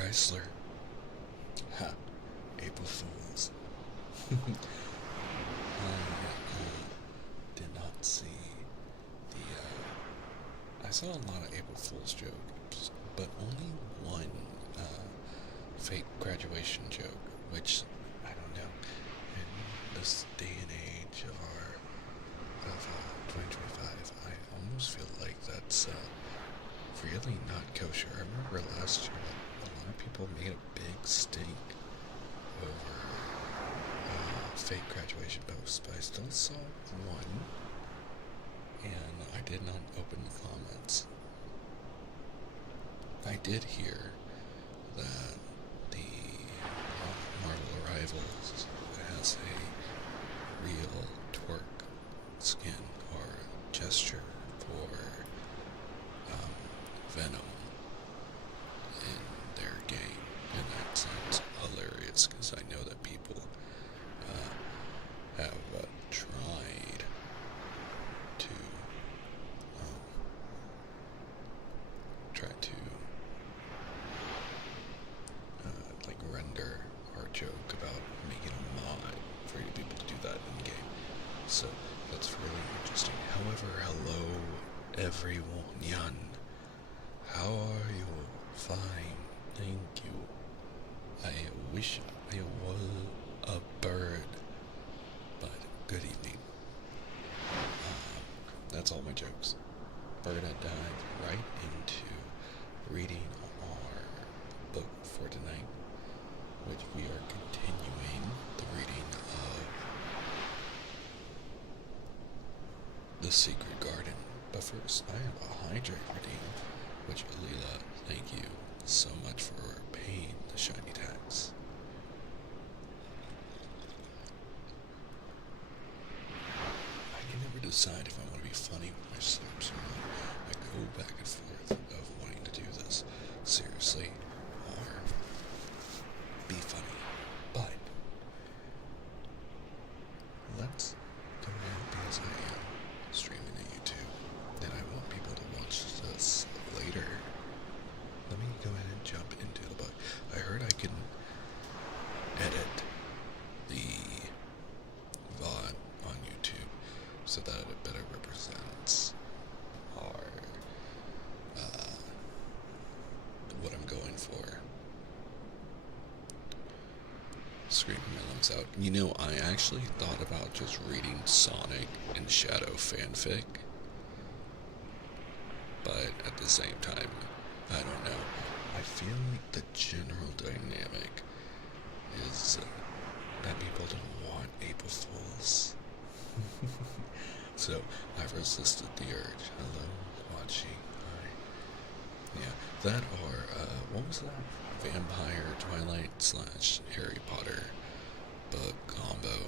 Chrysler. Ha. April Fools. Did not see I saw a lot of April Fool's jokes, but only one fake graduation joke, which, I don't know, in this day and age of 2025, I almost feel like that's really not kosher. I remember last year that a lot of people made a big stink over fake graduation posts, but I still saw one, and I did not open the comments. I did hear that the Marvel Arrivals has a real twerk skin or gesture for Venom in their game, and that sounds hilarious because I know that people have tried to like render our joke about making a mod for you people to do that in game. So that's really interesting. However, hello everyone. How are you? Fine, thank you. I wish I was a bird, but good evening. That's all my jokes. We're gonna dive right into reading our book for tonight, which we are continuing the reading of The Secret Garden. But first, I have a hydrate reading, which Alila, thank you so much for paying the shiny tax. I can never decide if I want to be funny with my slurps or not. I go back and forth of wanting to do this seriously or be funny. But let's go ahead, because I am streaming to YouTube and I want people to watch this later. Let me go ahead and jump into the book. I heard I can edit the VOD on YouTube so that it better represents our what I'm going for. Screaming my lungs out. You know, I actually thought about just reading Sonic and Shadow fanfic, but at the same time, I don't know. I feel like the general dynamic is that people don't want April Fools. So I've resisted the urge. Hello, Quachi. Hi. Yeah, that or, what was that? Vampire, Twilight / Harry Potter book combo.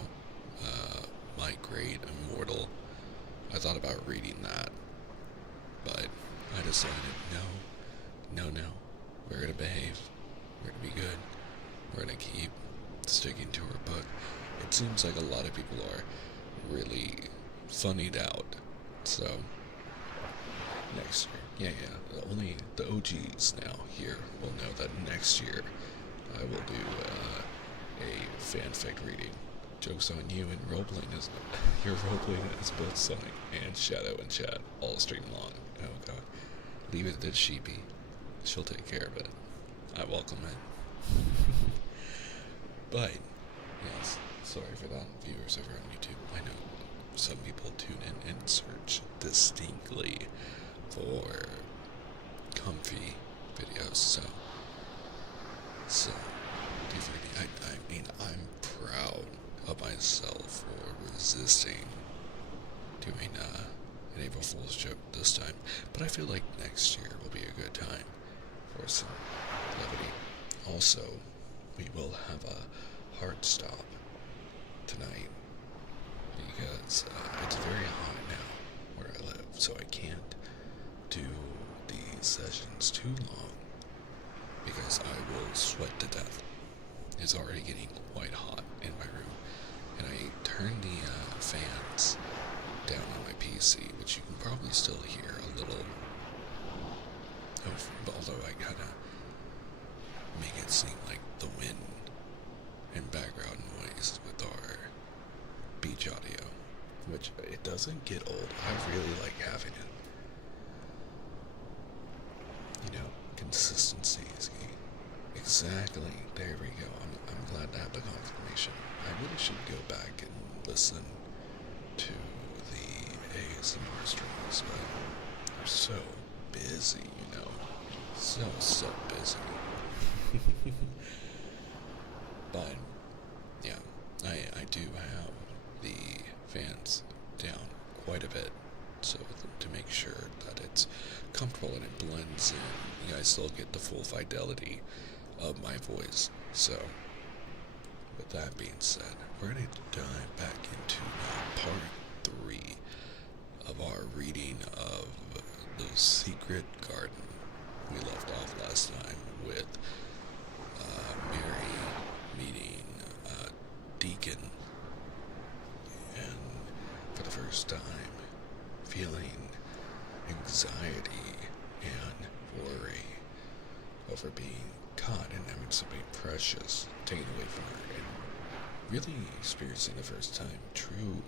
My Great Immortal. I thought about reading that, but I decided no. We're gonna behave. We're gonna be good. We're gonna keep sticking to our book. It seems like a lot of people are really funnied out. So next year, yeah. Only the OGs now here will know that next year I will do a fanfic reading. Joke's on you, and roleplaying is your roleplaying is both Sonic and Shadow and chat all stream long. Oh god. Leave it to Sheepy. She'll take care of it. I welcome it. But yes, sorry for that, viewers over on YouTube. I know some people tune in and search distinctly for comfy videos, so I mean, I'm proud of myself for resisting doing an April Fool's joke this time, but I feel like next year will be a good time for some levity. Also, we will have a hard stop tonight because it's very hot now where I live, so I can't do these sessions too long because I will sweat to death. It's already getting quite hot in my room, and I turned the fans down on my PC, which you can probably still hear a little, although I kind of make it seem like the wind and background noise with our beach audio, which it doesn't get old. I really like having it. You know, consistency is key. Exactly. There we go. I'm glad to have the confirmation. I really should go back and listen to the ASMR streams, but I'm so busy, you know. So busy. But, yeah, I do have the fans down quite a bit, so to make sure that it's comfortable and it blends in, you guys still get the full fidelity of my voice. So, with that being said, we're going to dive back into part 3 of our reading of The Secret Garden. We left off last time with Mary meeting Deacon, and for the first time feeling anxiety and worry over being caught and having something precious taken away from her, and really experiencing the first time true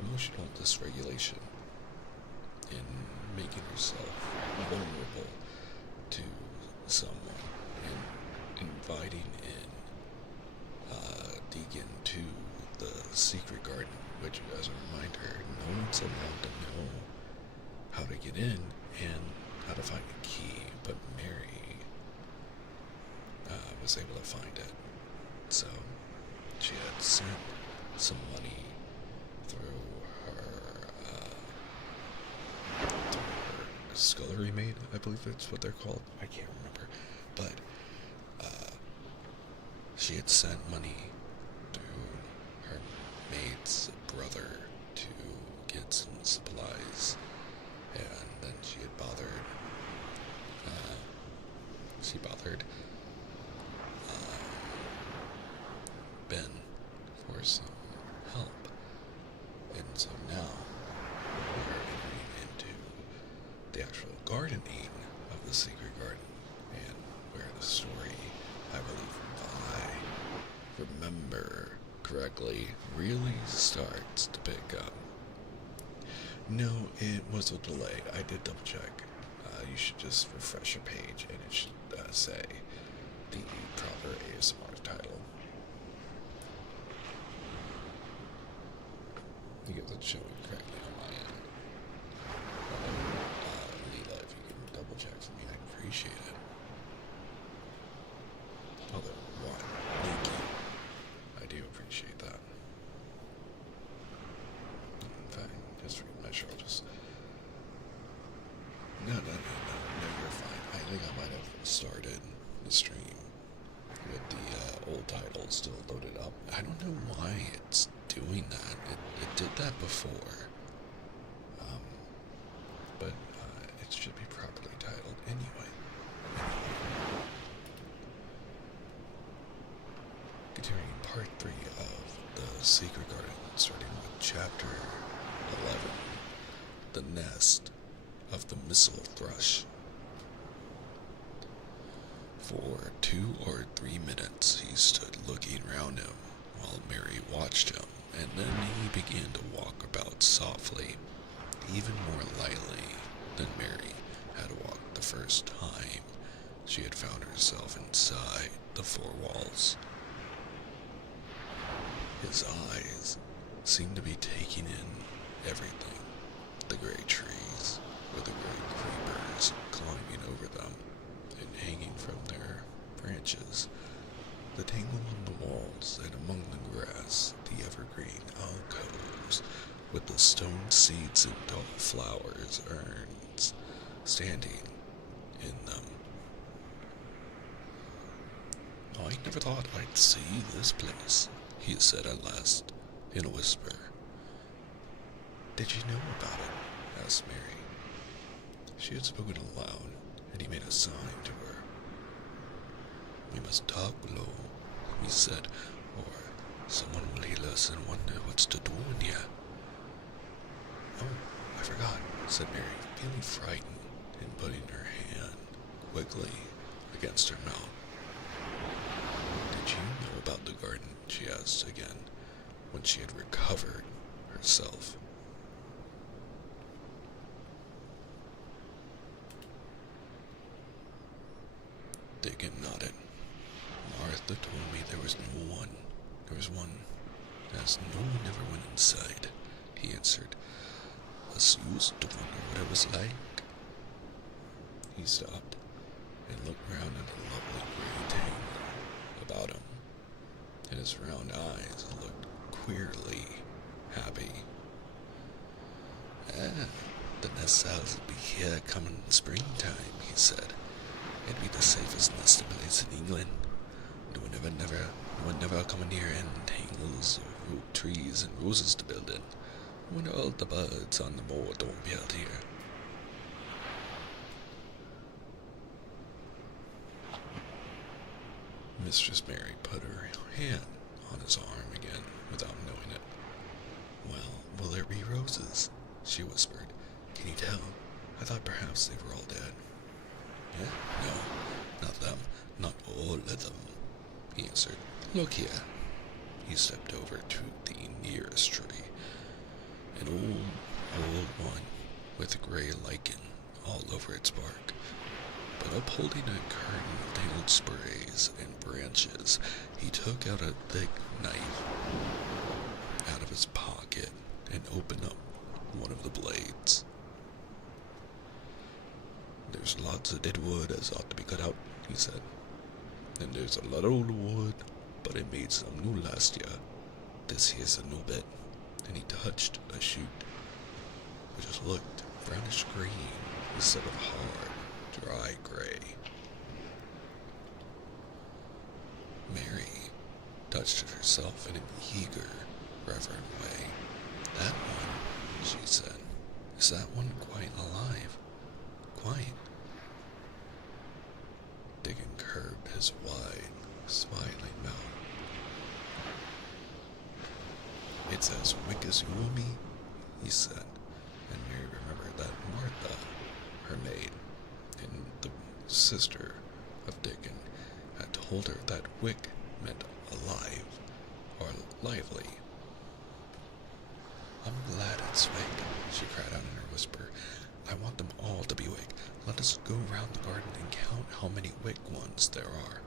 emotional dysregulation in making herself vulnerable to someone and inviting in Deacon to the secret garden, which, as a reminder, no one's allowed to know how to get in and how to find a key, but Mary was able to find it. So she had sent some money through her scullery maid, I believe that's what they're called. I can't remember. But she had sent money through her maid's brother to get some supplies, and then she had bothered Ben for some help. And so now we are entering into the actual gardening of the secret garden, and where the story, I believe, if I remember correctly, really starts to pick up. No, it was a delay. I did double check. You should just refresh your page, and it should say the proper ASMR title. Because it's showing correctly on my end. Leela, if you can double check for me, I'd appreciate it. Although, one, thank you. I do appreciate that. In fact, just remeasure, I'll just... No, you're fine. I think I might have started the stream with the old title still loaded up. I don't know why it's doing that. It did that before. But it should be properly titled anyway. Continuing part 3 of The Secret Garden, starting with chapter 11, The Nest of the Missile Thrush. For 2 or 3 minutes he stood looking round him, while Mary watched him, and then he began to walk about softly, even more lightly than Mary had walked the first time she had found herself inside the 4 walls. His eyes seemed to be taking in everything, the gray trees, with the great creepers climbing over them and hanging from their branches, the tangle on the walls and among the grass, the evergreen alcoves with the stone seats and tall flowers urns standing in them. I never thought I'd see this place, he said at last, in a whisper. Did you know about it? Asked Mary. She had spoken aloud, and he made a sign to her. We must talk low, he said, or someone will hear us and wonder what's to do in here. Oh, I forgot, said Mary, feeling frightened and putting her hand quickly against her mouth. Did you know about the garden? She asked again, when she had recovered herself. Deacon nodded. Martha told me there was no one. There was one, as no one ever went inside, he answered. I used to wonder what it was like. He stopped and looked round at the lovely gray thing about him, and his round eyes looked queerly happy. The nest owls will be here coming springtime, he said. It'd be the safest nesting place in England. No one never come near tangles of trees and roses to build in. When all the birds on the moor don't build here. Mistress Mary put her hand on his arm again without knowing it. Well, will there be roses? She whispered. Can you tell? I thought perhaps they were all dead. Yeah? No, not them. Not all of them, he answered. Look here. He stepped over to the nearest tree. An old one with gray lichen all over its bark. But upholding a curtain of tangled sprays and branches, he took out a thick knife out of his pocket and opened up one of the blades. There's lots of dead wood as ought to be cut out, he said. And there's a lot of old wood, but I made some new last year. This here's a new bit. And he touched a shoot, which just looked brownish green instead of hard, dry gray. Mary touched it herself in an eager, reverent way. That one, she said. Is that one quite alive? Quite. Dickon curved his wide, smiling mouth. It's as wick as you will me, he said, and Mary remembered that Martha, her maid, and the sister of Dickon, had told her that wick meant alive, or lively. I'm glad it's wick, she cried out in her whisper. I want them all to be wick. Let us go round the garden and count how many wick ones there are.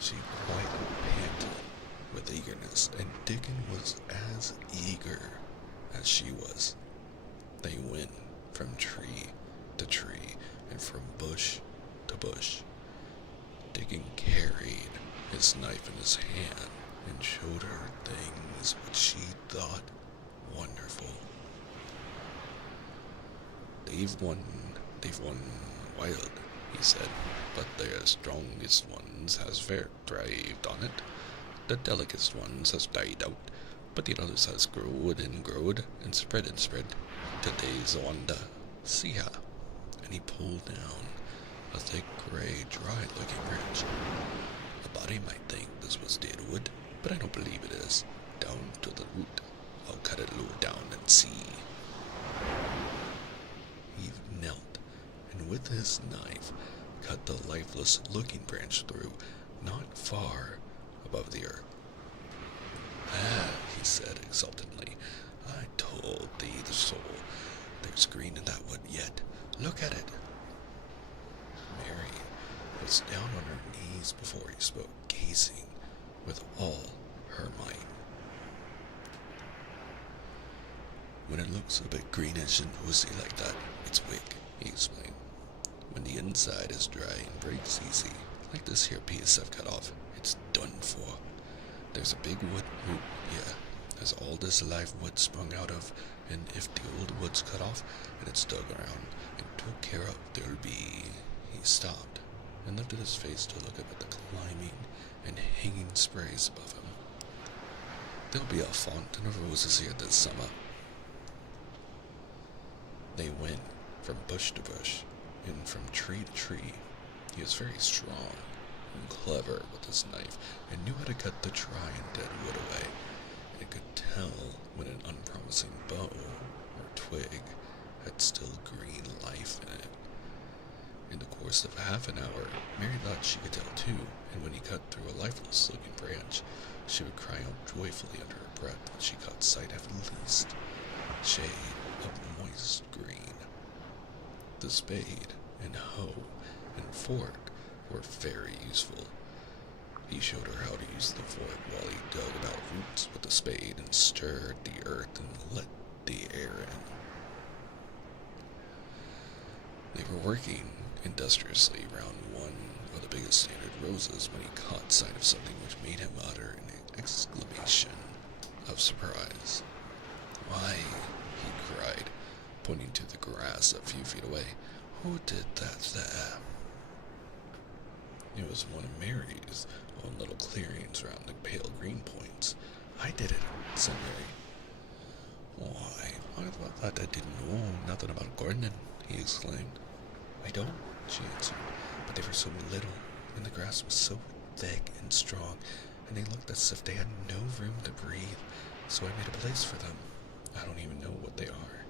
She quite panted with eagerness, and Dickon was as eager as she was. They went from tree to tree, and from bush to bush. Dickon carried his knife in his hand, and showed her things which she thought wonderful. They've won wild, he said, but their strongest ones has fair thrived on it. The delicatest ones has died out, but the others has growed and spread till they's wonder. See her. And he pulled down a thick gray, dry-looking branch. A body might think this was dead wood, but I don't believe it is. Down to the root. I'll cut it low down and see. He knelt, and with his knife cut the lifeless-looking branch through, not far above the earth. Ah, he said exultantly, I told thee the soul. There's green in that wood yet. Look at it. Mary was down on her knees before he spoke, gazing with all her might. When it looks a bit greenish and oozy like that, it's wick, he explained. When the inside is dry and breaks easy, like this here piece I've cut off, it's done for. There's a big wood root here, as all this live wood sprung out of, and if the old wood's cut off, and it's dug around and took care of, there'll be... He stopped, and lifted his face to look up at the climbing and hanging sprays above him. There'll be a fountain of roses here this summer. They went from bush to bush, and from tree to tree. He was very strong and clever with his knife, and knew how to cut the dry and dead wood away, and could tell when an unpromising bough or twig had still green life in it. In the course of half an hour, Mary thought she could tell too, and when he cut through a lifeless-looking branch, she would cry out joyfully under her breath when she caught sight of at least shade of moist green. The spade and hoe and fork were very useful. He showed her how to use the fork while he dug about roots with the spade and stirred the earth and let the air in. They were working industriously round one of the biggest standard roses when he caught sight of something which made him utter an exclamation of surprise. "Why," he cried, pointing to the grass a few feet away, "who did that there?" It was one of Mary's own little clearings round the pale green points. "I did it," said Mary. "Why, I thought that I didn't know nothing about gardening," he exclaimed. "I don't," she answered, "but they were so little, and the grass was so thick and strong, and they looked as if they had no room to breathe, so I made a place for them. I don't even know what they are."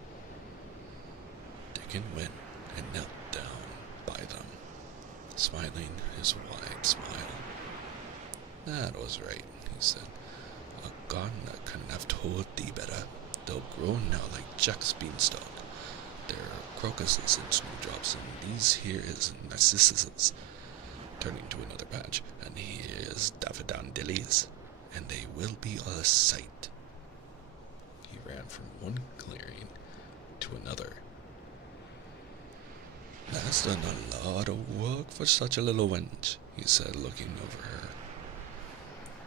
Dickon went and knelt down by them, smiling his wide smile. "That was right," he said. "A gardener couldn't have told thee better. They'll grow now like Jack's beanstalk. They're crocuses and snowdrops, and these here is narcissuses," turning to another patch, "and here's daffodillies, and they will be a sight." He ran from one clearing to another. "That's done a lot of work for such a little wench," he said, looking over her.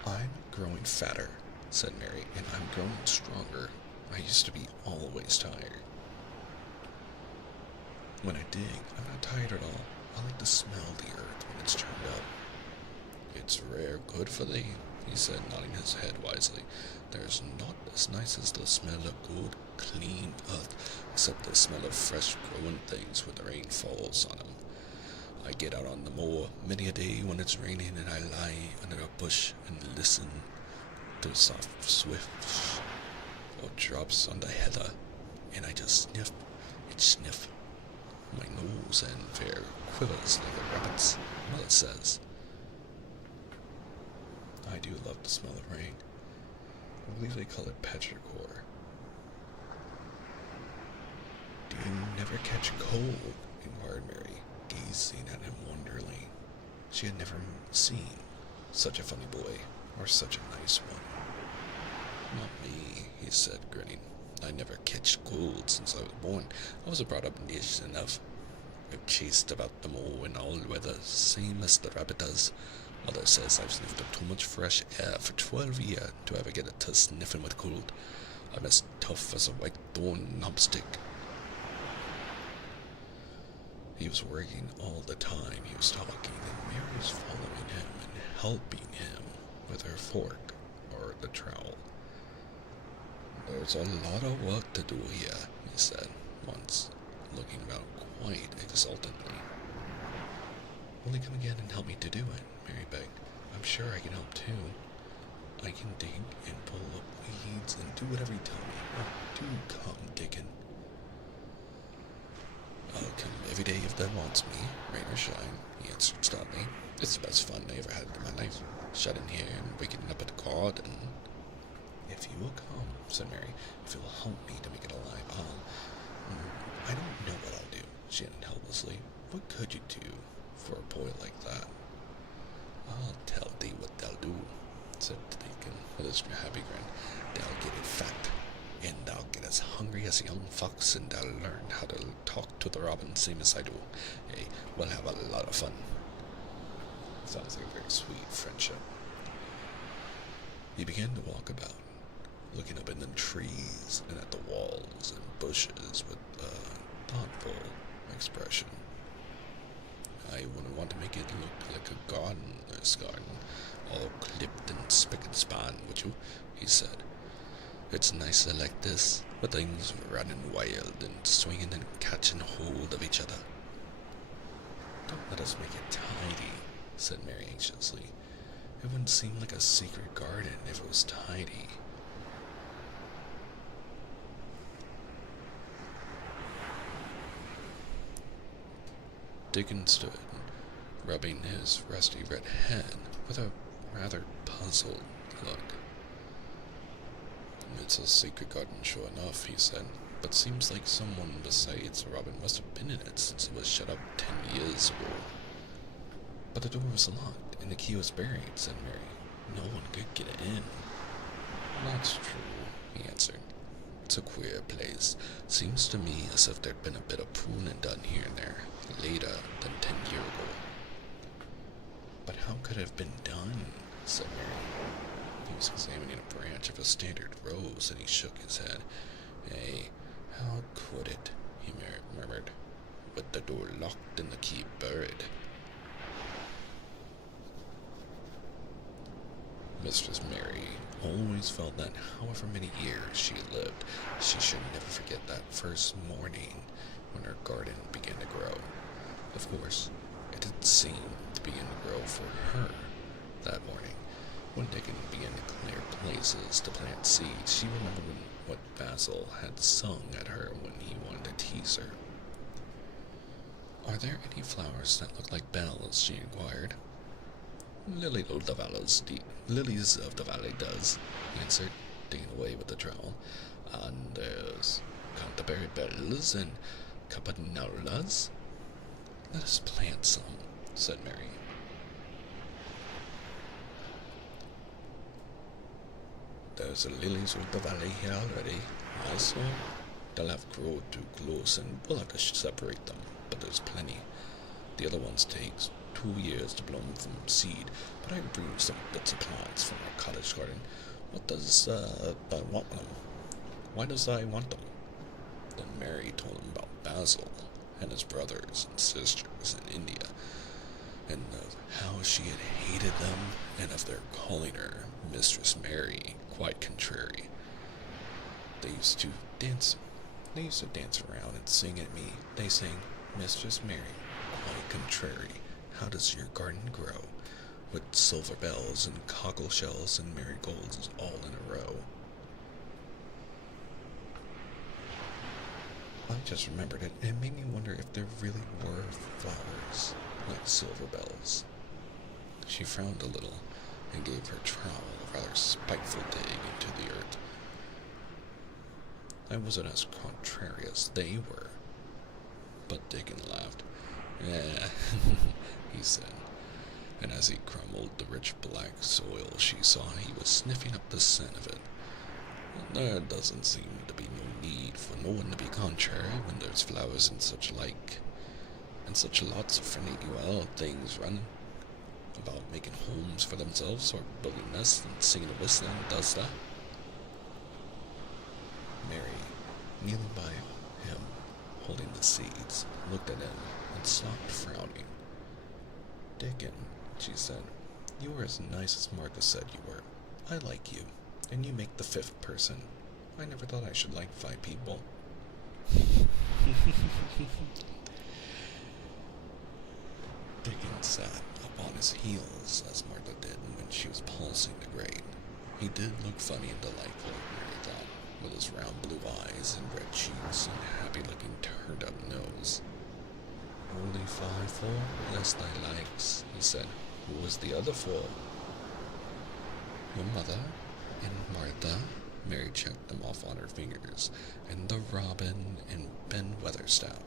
"I'm growing fatter," said Mary, "and I'm growing stronger. I used to be always tired. When I dig, I'm not tired at all. I like to smell the earth when it's turned up." "It's rare good for thee," he said, nodding his head wisely. "There's naught as nice as the smell of good, clean earth, except the smell of fresh growing things when the rain falls on 'em. I get out on the moor many a day when it's raining, and I lie under a bush and listen to the soft swish or drops on the heather, and I just sniff and sniff. My nose and fair quivers like a rabbit's, Mother says. I do love the smell of rain. I believe they call it petrichor. "Do you never catch cold?" inquired Mary, gazing at him wonderingly. She had never seen such a funny boy, or such a nice one. "Not me," he said, grinning. "I never catch cold since I was born. I was brought up nice enough. I've chased about the moor in all weather, same as the rabbit does. Mother says I've sniffed up too much fresh air for 12 years to ever get it to sniffing with cold. I'm as tough as a white thorn knobstick." He was working all the time he was talking, and Mary was following him and helping him with her fork or the trowel. "There's a lot of work to do here," he said once, looking about quite exultantly. "Will you come again and help me to do it?" Mary begged. "I'm sure I can help too. I can dig and pull up weeds and do whatever you tell me. Oh, do come, Dickon." "I'll come every day if Dad wants me, rain or shine," he answered stoutly. "It's the best fun I ever had in my life, shut in here and waking up at the garden." "If you will come," said Mary, "if you will help me to make it alive, I don't know what I'll do," she added helplessly. "What could you do for a boy like that?" "I'll tell thee what they'll do," said Deacon with his happy grin. "They'll get it fat, and they'll get as hungry as a young fox, and they'll learn how to talk to the robin same as I do. Hey, we'll have a lot of fun." Sounds like a very sweet friendship. He began to walk about, looking up in the trees and at the walls and bushes with a thoughtful expression. "I wouldn't want to make it look like a garden, this garden, all clipped and spick and span, would you?" he said. "It's nicer like this, with things running wild and swinging and catching hold of each other." "Don't let us make it tidy," said Mary anxiously. "It wouldn't seem like a secret garden if it was tidy." Dickon stood, rubbing his rusty red head with a rather puzzled look. It's a secret garden, sure enough, he said, but seems like someone besides Robin must have been in it since it was shut up 10 years ago. But the door was locked, and the key was buried, said Mary. No one could get in. That's true, he answered. It's a queer place. Seems to me as if there'd been a bit of pruning done here and there, later than 10 years ago. But how could it have been done? Said Mary. He was examining a branch of a standard rose, and he shook his head. Hey, how could it? He murmured. With the door locked and the key buried. Mistress Mary always felt that however many years she lived, she should never forget that first morning when her garden began to grow. Of course, it did seem to begin to grow for her that morning. When Dickon began to clear places to plant seeds, she remembered what Basil had sung at her when he wanted to tease her. Are there any flowers that look like bells? She inquired. Lilies of the valley does, he answered, digging away with the trowel. And there's canterbury bells and campanulas. Let us plant some, said Mary. There's the lilies of the valley here already. I saw they'll have grown too close and we'll have to separate them, but there's plenty. The other ones takes 2 years to bloom from seed, but I bring some bits of plants from our cottage garden. What does I want them? Why does I want them? Then Mary told him about Basil and his brothers and sisters in India, and of how she had hated them, and of their calling her Mistress Mary, quite contrary. They used to dance around and sing at me. They sang, Mistress Mary, quite contrary, how does your garden grow? With silver bells and cockle shells and marigolds all in a row. I just remembered it, and it made me wonder if there really were flowers like silver bells. She frowned a little and gave her trowel a rather spiteful dig into the earth. I wasn't as contrary as they were. But Dickon laughed. Yeah, he said, and as he crumbled the rich black soil, she saw he was sniffing up the scent of it. There doesn't seem to be no need for no one to be contrary when there's flowers and such like, and such lots of friendly, things running about making homes for themselves or building nests and singing and whistling, does that? Mary, kneeling by him, holding the seeds, looked at him and stopped frowning. Dickon, she said, you were as nice as Martha said you were. I like you, and you make the 5th person. I never thought I should like 5 people. Dickon sat up on his heels as Martha did when she was pulsing the grate. He did look funny and delightful, Mary thought, with his round blue eyes and red cheeks and happy-looking turned-up nose. Only 5 for, less thy likes, he said. Who was the other 4? Your mother and Martha. Mary checked them off on her fingers, and the Robin and Ben Weatherstaff.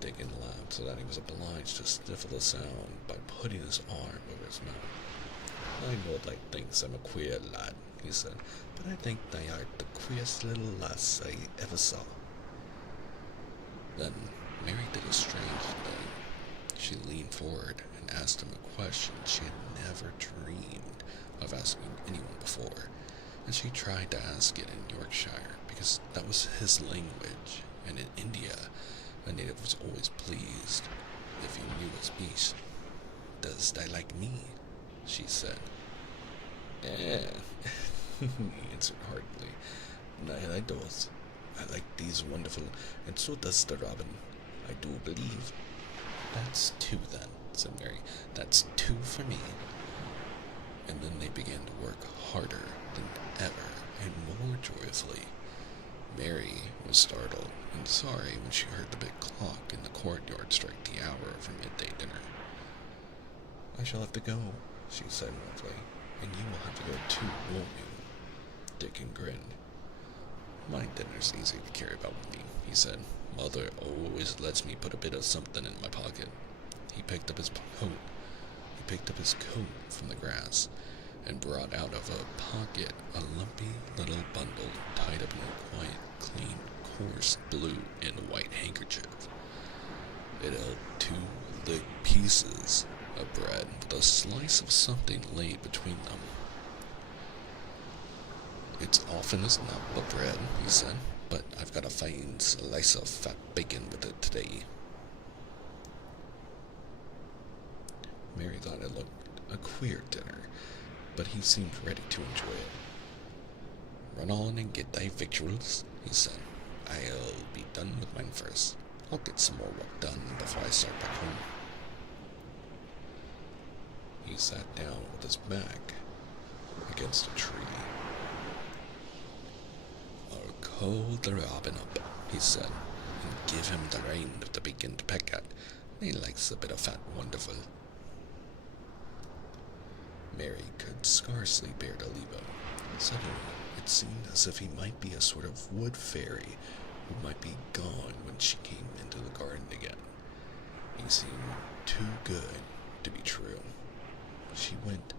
Dickon laughed so that he was obliged to stifle the sound by putting his arm over his mouth. I know thou thinks I'm a queer lad, he said, but I think thou art the queerest little lass I ever saw. Then Mary did a strange thing. She leaned forward and asked him a question she had never dreamed of asking anyone before, and she tried to ask it in Yorkshire because that was his language, and in India a native was always pleased if he knew his speech. Does thou like me? She said. Yeah, he answered heartily. I does. I like these wonderful, and so does the Robin. I do believe. That's 2 then, said Mary. That's 2 for me. And then they began to work harder than ever, and more joyously. Mary was startled and sorry when she heard the big clock in the courtyard strike the hour for midday dinner. "I shall have to go," she said roughly, "and you will have to go too, won't you?" Dickon grinned. "My dinner's easy to carry about with me," he said. "Mother always lets me put a bit of something in my pocket." He picked up his coat. He picked up his coat from the grass and brought out of a pocket a lumpy little bundle tied up in a quiet, clean, coarse blue and white handkerchief. It held 2 thick pieces of bread with a slice of something laid between them. "It's often as not but bread," he said, "but I've got a fine slice of fat bacon with it today." Mary thought it looked a queer dinner, but he seemed ready to enjoy it. "Run on and get thy victuals," he said. "I'll be done with mine first. I'll get some more work done before I start back home." He sat down with his back against a tree. "I'll call the robin up," he said, "and give him the rind of the bacon to peck at. He likes a bit of fat wonderful." Mary could scarcely bear to leave him. Suddenly, it seemed as if he might be a sort of wood fairy who might be gone when she came into the garden again. He seemed too good to be true. She went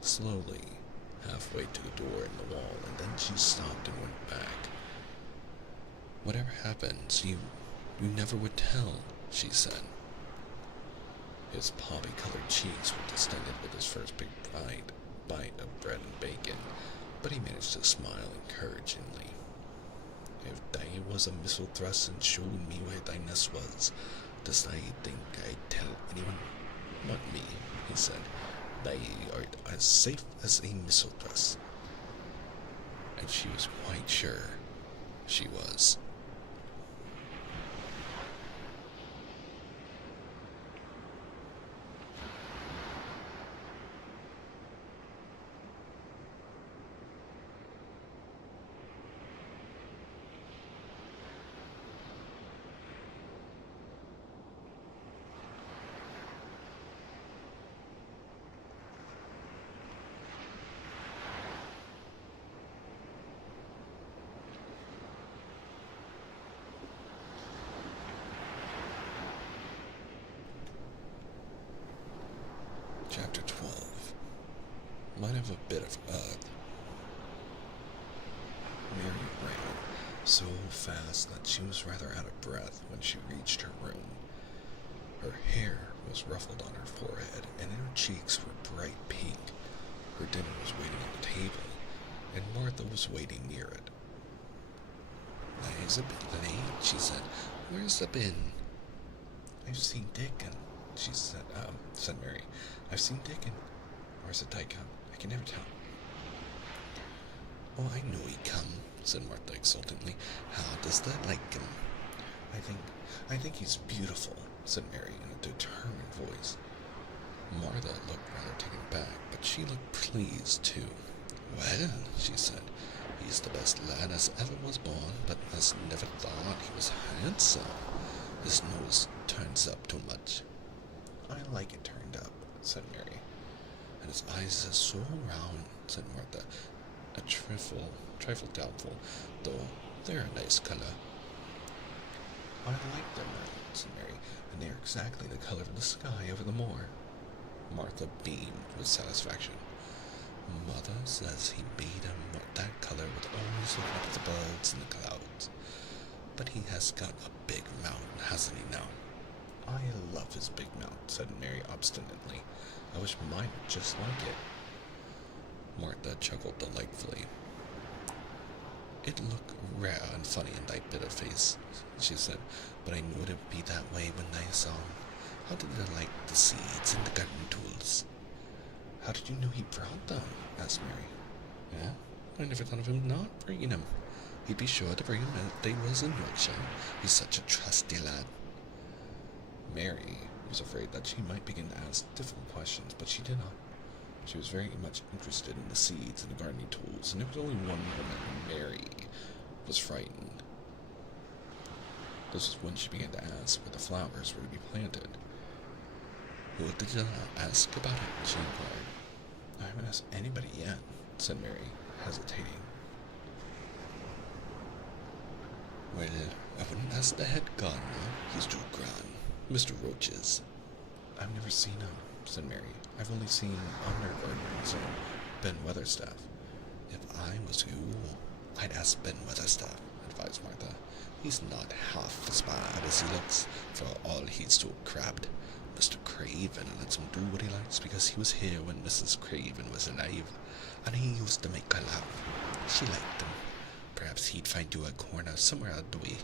slowly halfway to the door in the wall, and then she stopped and went back. "Whatever happens, you never would tell," she said. His poppy-colored cheeks were distended with his first big bite of bread and bacon, but he managed to smile encouragingly. "If thy was a missile thrust and showed me where thy nest was, dost thou think I'd tell anyone? Not me," he said. "Thou art as safe as a missile thrust." And she was quite sure she was. Chapter 12. Might have a bit of Mary ran so fast that she was rather out of breath when she reached her room. Her hair was ruffled on her forehead, and her cheeks were bright pink. Her dinner was waiting on the table, and Martha was waiting near it. "It's a bit late," she said. "Where's the bin?" "I've seen Dickon," said Mary. "I've seen Dickon. Or is it Dickon? I can never tell." "Oh, I know he come," said Martha exultantly. "How does that like him?" I think he's beautiful," said Mary in a determined voice. Martha looked rather taken aback, but she looked pleased too. "Well," she said, "he's the best lad as ever was born, but as never thought he was handsome. His nose turns up too much." "I like it turned up," said Mary. "And his eyes are so round," said Martha, a trifle doubtful, though they're a nice color. "I like them round," said Mary, "and they are exactly the color of the sky over the moor." Martha beamed with satisfaction. "Mother says he made him that color with always looking up at the birds and the clouds. But he has got a big mouth, hasn't he now?" "I love his big mouth," said Mary obstinately. "I wish mine were just like it." Martha chuckled delightfully. "It looked rare and funny in thy bit of face," she said, "but I knew it would be that way when I saw him. How did you like the seeds and the garden tools?" "How did you know he brought them?" asked Mary. "Yeah, I never thought of him not bringing them. He'd be sure to bring them if they was in Yorkshire. He's such a trusty lad." Mary was afraid that she might begin to ask difficult questions, but she did not. She was very much interested in the seeds and the gardening tools, and there was only one moment when Mary was frightened. This was when she began to ask where the flowers were to be planted. Who did you ask about it? She inquired. I haven't asked anybody yet, said Mary, hesitating. Well, I wouldn't ask the head gardener. He's too grand. Mr. Roach's. I've never seen him, said Mary. I've only seen under gardeners and Ben Weatherstaff. If I was you, I'd ask Ben Weatherstaff, advised Martha. He's not half as bad as he looks, for all he's so crabbed. Mr. Craven lets him do what he likes because he was here when Mrs. Craven was alive, and he used to make her laugh. She liked him. Perhaps he'd find you a corner somewhere out of the way.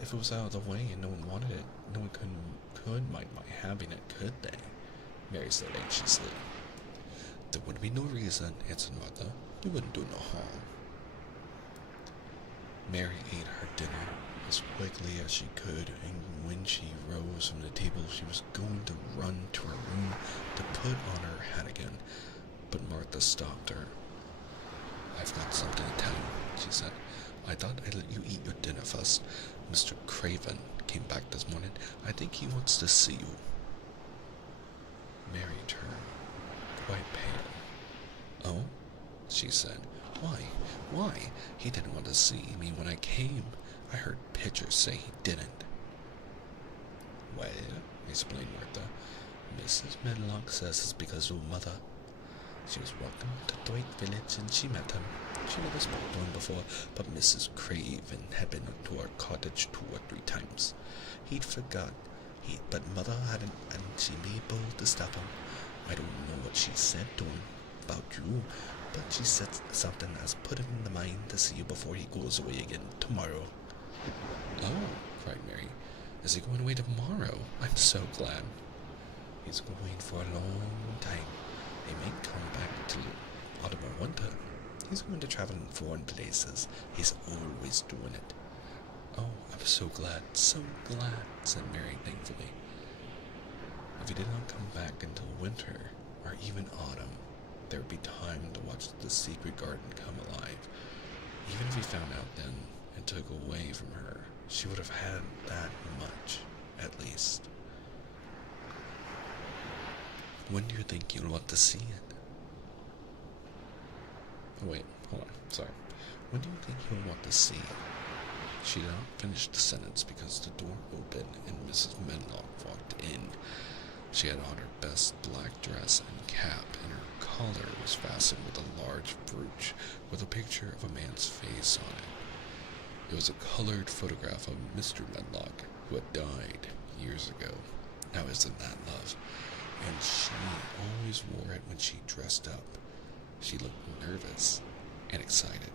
If it was out of the way and no one wanted it, no one could mind my having it, could they? Mary said anxiously. There would be no reason, answered Martha. You wouldn't do no harm. Mary ate her dinner as quickly as she could, and when she rose from the table, she was going to run to her room to put on her hat again, but Martha stopped her. I've got something to tell you, she said. I thought I'd let you eat your dinner first. Mr. Craven came back this morning. I think he wants to see you. Mary turned, quite pale. Oh? She said. Why? He didn't want to see me when I came. I heard Pitcher say he didn't. Well, explained Martha, Mrs. Medlock says it's because of Mother. She was walking to Dwight Village and she met him. She never spoke to him before, but Mrs. Craven had been to our cottage 2 or 3 times. He'd forgot. But Mother hadn't, and she made bold to stop him. I don't know what she said to him about you, but she said something as put him in the mind to see you before he goes away again tomorrow. Oh, cried Mary. Is he going away tomorrow? I'm so glad. He's going for a long time. He may come back till autumn or winter. He's going to travel in foreign places. He's always doing it. Oh, I'm so glad, said Mary thankfully. If he did not come back until winter, or even autumn, there would be time to watch the secret garden come alive. Even if he found out then and took away from her, she would have had that much, at least. When do you think you'll want to see it? Oh, wait, hold on, sorry. When do you think you'll want to see it? She did not finish the sentence because the door opened and Mrs. Medlock walked in. She had on her best black dress and cap, and her collar was fastened with a large brooch with a picture of a man's face on it. It was a colored photograph of Mr. Medlock, who had died years ago. Now isn't that love? And she always wore it when she dressed up. She looked nervous and excited.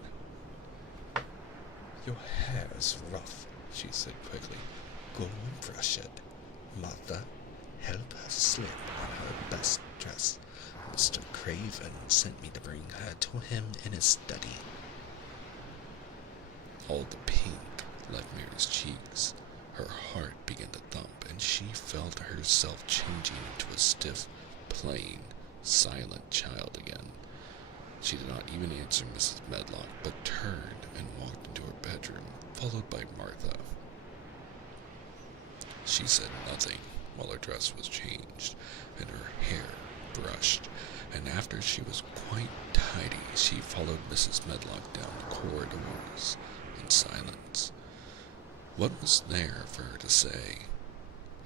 Your hair is rough, she said quickly. Go and brush it. Martha, help her slip on her best dress. Mr. Craven sent me to bring her to him in his study. All the pink left Mary's cheeks. Her heart began to thump, and she felt herself changing into a stiff, plain, silent child again. She did not even answer Mrs. Medlock, but turned and walked into her bedroom, followed by Martha. She said nothing while her dress was changed and her hair brushed, and after she was quite tidy, she followed Mrs. Medlock down the corridors in silence. What was there for her to say?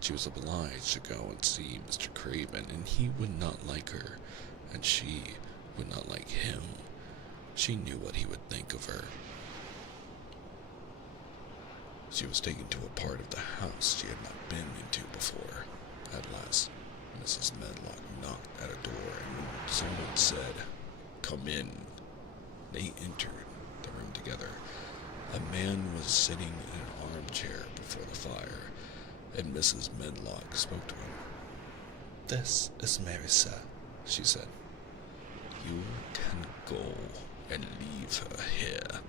She was obliged to go and see Mr. Craven, and he would not like her, and she would not like him. She knew what he would think of her. She was taken to a part of the house she had not been into before. At last, Mrs. Medlock knocked at a door, and when someone said, "Come in," they entered the room together. A man was sitting in an armchair before the fire, and Mrs. Medlock spoke to him. "This is Mary, sir," she said. "You can go and leave her here.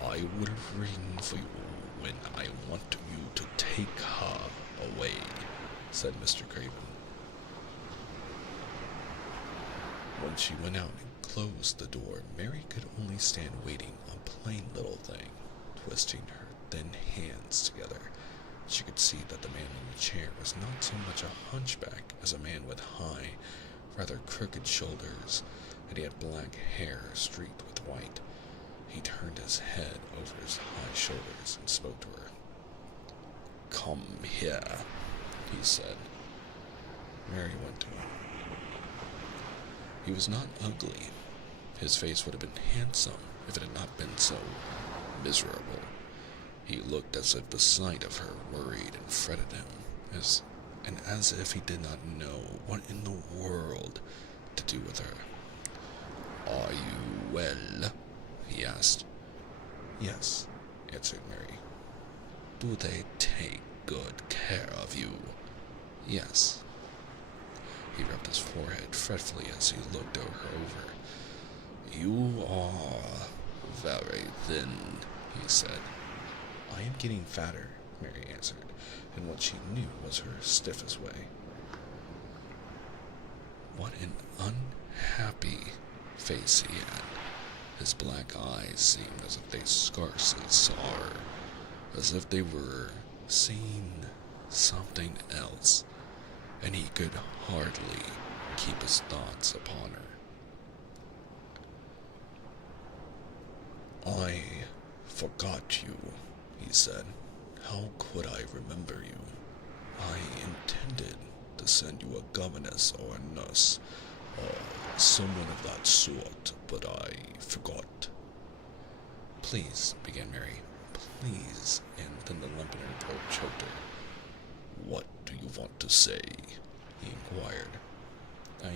I will ring for you when I want you to take her away," said Mr. Craven. When she went out and closed the door, Mary could only stand waiting, a plain little thing. twisting her thin hands together. She could see that the man in the chair was not so much a hunchback as a man with high, rather crooked shoulders, and he had black hair streaked with white. He turned his head over his high shoulders and spoke to her. "Come here," he said. Mary went to him. He was not ugly. His face would have been handsome if it had not been so miserable. He looked as if the sight of her worried and fretted him, and as if he did not know what in the world to do with her. "Are you well?" he asked. "Yes," answered Mary. "Do they take good care of you?" "Yes." He rubbed his forehead fretfully as he looked her over. "You are very thin," he said. "I am getting fatter," Mary answered, in what she knew was her stiffest way. What an unhappy face he had. His black eyes seemed as if they scarcely saw her, as if they were seeing something else, and he could hardly keep his thoughts upon her. "I forgot you," he said. "How could I remember you? I intended to send you a governess or a nurse, or someone of that sort, but I forgot." "Please," began Mary. "Please," and then the lump in her throat choked her. "What do you want to say?" he inquired. I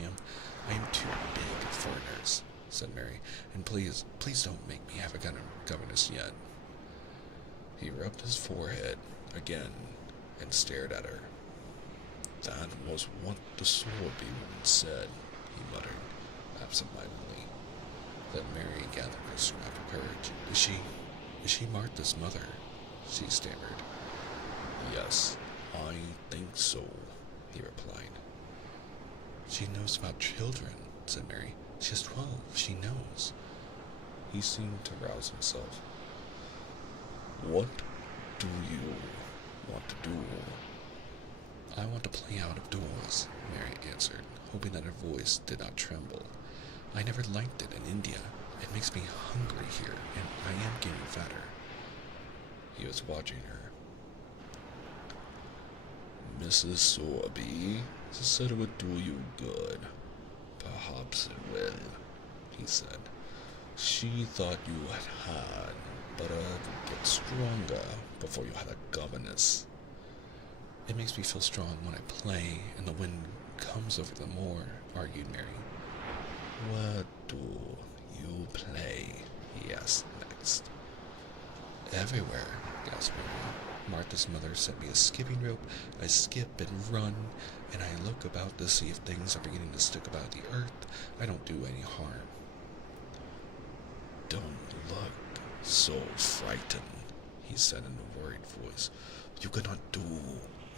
am too big for a nurse," said Mary, "and please don't make me have a governess yet." He rubbed his forehead again and stared at her. "That was what the Sorby woman said," he muttered, absent-mindedly. Then Mary gathered her scrap of courage. Is she Martha's mother?" she stammered. "Yes, I think so," he replied. "She knows about children," said Mary. "She's 12. She knows." He seemed to rouse himself. "What do you want to do?" "I want to play out of doors," Mary answered, hoping that her voice did not tremble. "I never liked it in India. It makes me hungry here, and I am getting fatter." He was watching her. "Mrs. Sorby said it would do you good. Perhaps it will," he said. "She thought you had better get stronger before you had a governess." "It makes me feel strong when I play and the wind comes over the moor," argued Mary. "Where do you play?" he asked next. "Everywhere," gasped Mary. "Martha's mother sent me a skipping rope. I skip and run, and I look about to see if things are beginning to stick about the earth. I don't do any harm." "Don't look so frightened," he said in a worried voice. "You cannot do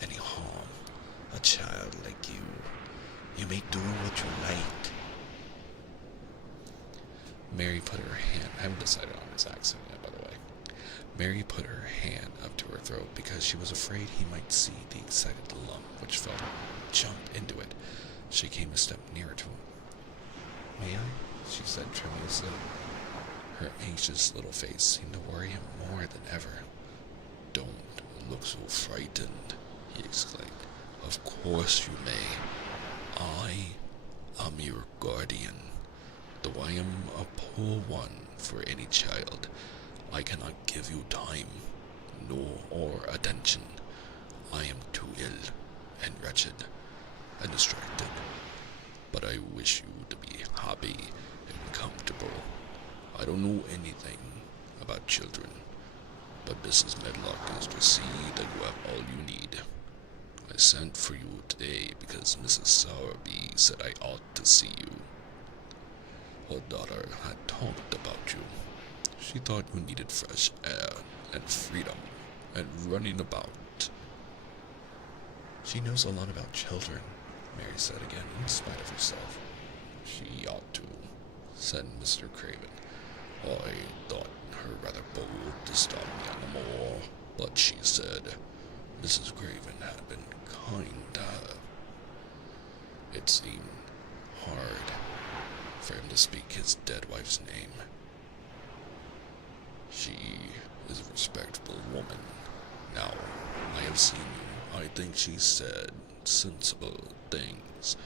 any harm. A child like you may do what you like." Mary put her hand... I haven't decided on his accent yet, by the way. Mary put her hand up to her throat because she was afraid he might see the excited lump which felt jump into it. She came a step nearer to him. "May I?" she said tremulously. Her anxious little face seemed to worry him more than ever. "Don't look so frightened," he exclaimed. "Of course you may. I am your guardian. Though I am a poor one for any child, I cannot give you time, or attention. I am too ill and wretched and distracted. But I wish you to be happy and comfortable. I don't know anything about children, but Mrs. Medlock is to see that you have all you need. I sent for you today because Mrs. Sowerby said I ought to see you. Her daughter had talked about you. She thought you needed fresh air and freedom and running about." "She knows a lot about children," Mary said again, in spite of herself. "She ought to," said Mr. Craven. "I thought her rather bold to stop me on But she said Mrs. Craven had been kind to her. It seemed hard for him to speak his dead wife's name. She is a respectable woman. Now, I have seen you. I think she said sensible things.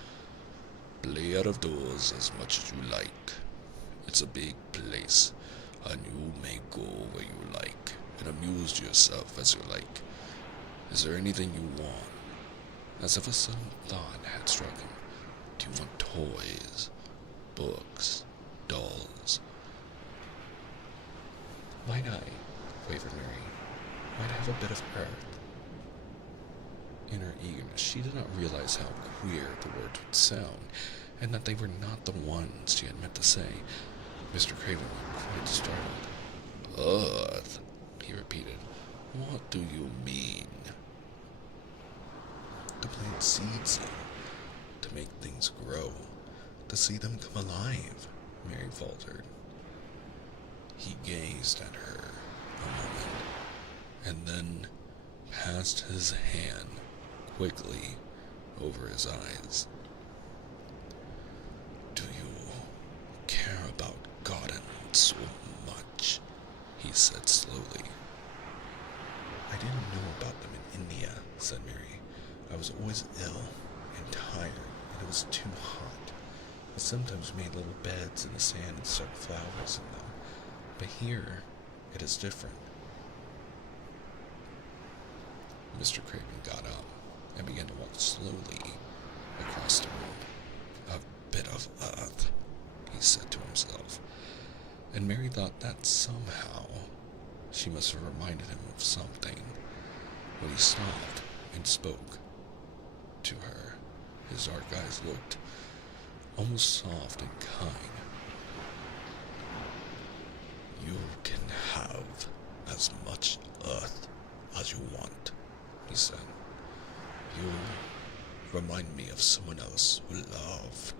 Play out of doors as much as you like. It's a big place, and you may go where you like, and amuse yourself as you like. Is there anything you want? As if a sudden thought had struck him. Do you want toys, books, dolls? Might I, quavered Mary, might I have a bit of earth? In her eagerness, she did not realize how queer the words would sound, and that they were not the ones she had meant to say. Mr. Craven looked quite startled. Earth, he repeated. What do you mean? To plant seeds in, to make things grow, to see them come alive, Mary faltered. He gazed at her a moment, and then passed his hand quickly over his eyes. Do you care about gardens so much? He said slowly. I didn't know about them in India, said Mary. I was always ill and tired, and it was too hot. I sometimes made little beds in the sand and stuck flowers in them. But here, it is different. Mr. Craven got up and began to walk slowly across the room. A bit of earth, he said to himself, and Mary thought that somehow she must have reminded him of something. When he stopped and spoke to her, his dark eyes looked almost soft and kind. You can have as much earth as you want, he said. You remind me of someone else who loved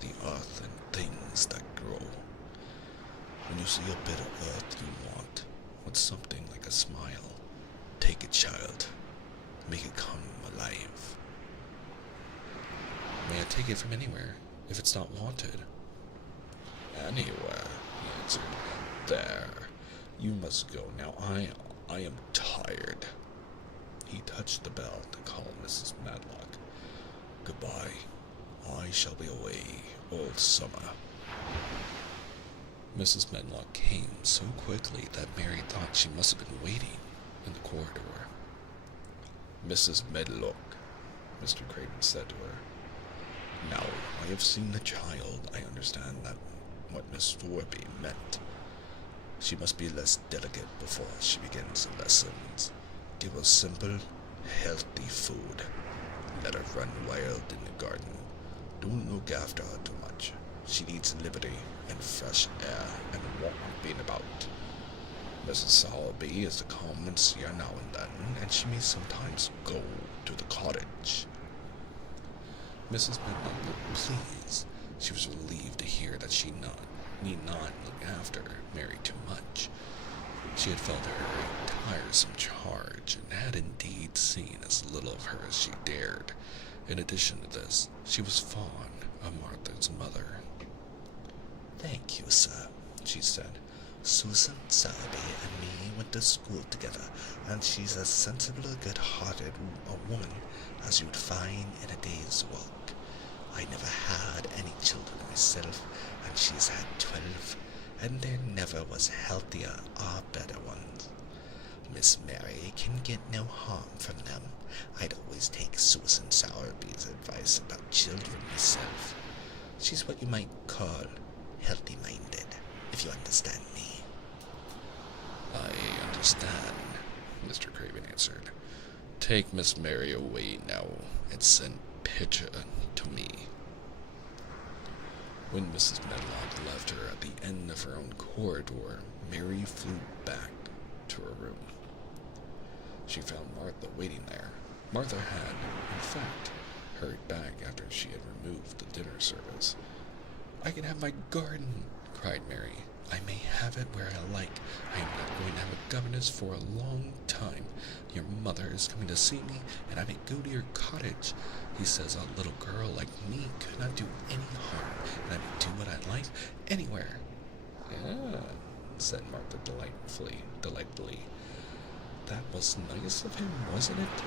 the earth and things that grow. When you see a bit of earth you want, with something like a smile, take it, child. Make it come alive. May I take it from anywhere, if it's not wanted? Anywhere, he answered. There. You must go now. I am tired. He touched the bell to call Mrs. Medlock. Goodbye. I shall be away all summer. Mrs. Medlock came so quickly that Mary thought she must have been waiting in the corridor. Mrs. Medlock, Mr. Craven said to her. Now, I have seen the child. I understand that what Miss Thorpe meant. She must be less delicate before she begins the lessons. Give her simple, healthy food. Let her run wild in the garden. Don't look after her too much. She needs liberty and fresh air and walking about. Mrs. Sowerby is to come and see her now and then, and she may sometimes go to the cottage. Mrs. Medlock looked pleased. She was relieved to hear that she need not look after Mary too much. She had felt her a tiresome charge, and had indeed seen as little of her as she dared. In addition to this, she was fond of Martha's mother. Thank you, sir, she said. Susan Sowerby and me went to school together, and she's as sensible and good-hearted a woman as you'd find in a day's work. I never had any children myself, and she's had 12, and there never was healthier or better ones. Miss Mary can get no harm from them. I'd always take Susan Sowerby's advice about children myself. She's what you might call healthy-minded, if you understand me. I understand, Mr. Craven answered. Take Miss Mary away now, and send Pitcher to me. When Mrs. Medlock left her at the end of her own corridor, Mary flew back to her room. She found Martha waiting there. Martha had, in fact, hurried back after she had removed the dinner service. I can have my garden, cried Mary. I may have it where I like. I am not going to have a governess for a long time. Your mother is coming to see me, and I may go to your cottage. He says a little girl like me could not do any harm, and I may do what I like anywhere. Yeah, said Martha delightfully. That was nice of him, wasn't it?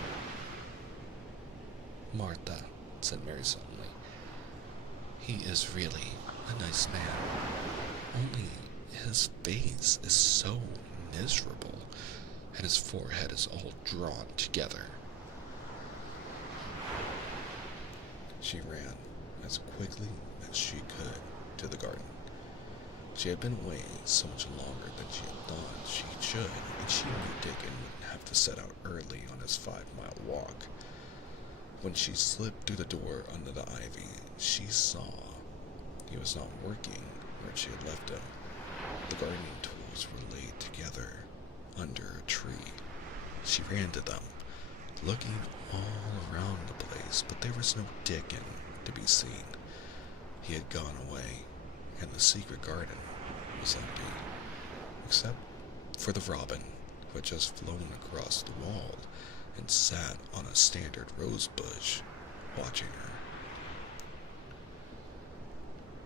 Martha, said Mary solemnly, he is really a nice man. Only his face is so miserable, and his forehead is all drawn together. She ran as quickly as she could to the garden. She had been away so much longer than she had thought she should, and she knew Dickon wouldn't have to set out early on his 5-mile walk. When she slipped through the door under the ivy, she saw he was not working where she had left him. The gardening tools were laid together under a tree. She ran to them, looking all around the place, but there was no Dickon to be seen. He had gone away, and the secret garden was empty, except for the robin, who had just flown across the wall and sat on a standard rose bush, watching her.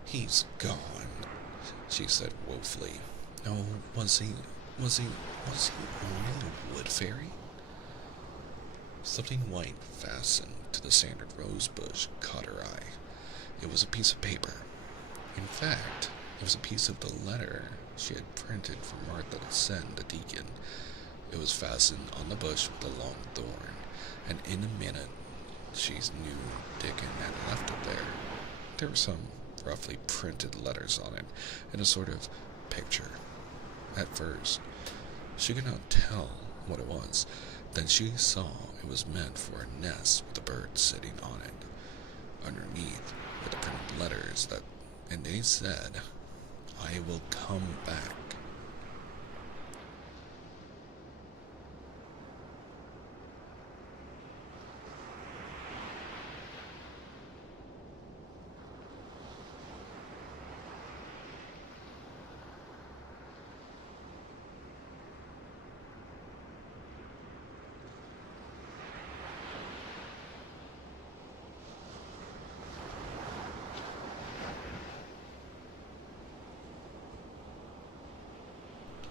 He's gone, she said woefully. No, was he only a wood fairy? Something white fastened to the standard rose bush caught her eye. It was a piece of paper. In fact, it was a piece of the letter she had printed for Martha to send to Deacon. It was fastened on the bush with a long thorn, and in a minute she knew Dickon had left it there. There were some roughly printed letters on it, and a sort of picture. At first, she could not tell what it was. Then she saw it was meant for a nest with a bird sitting on it. Underneath were the printed letters and they said, I will come back.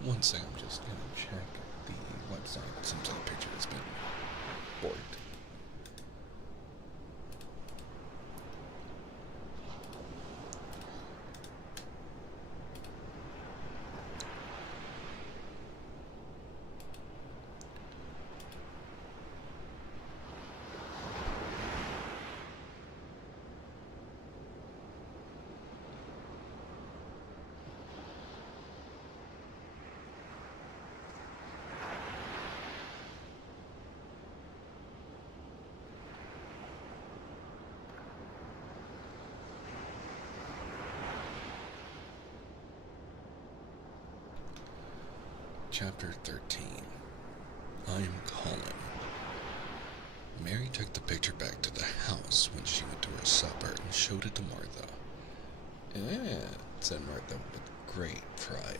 One second, I'm just gonna check the website since the picture has been bored. Chapter 13. I'm calling. Mary took the picture back to the house when she went to her supper and showed it to Martha. Said Martha with great pride.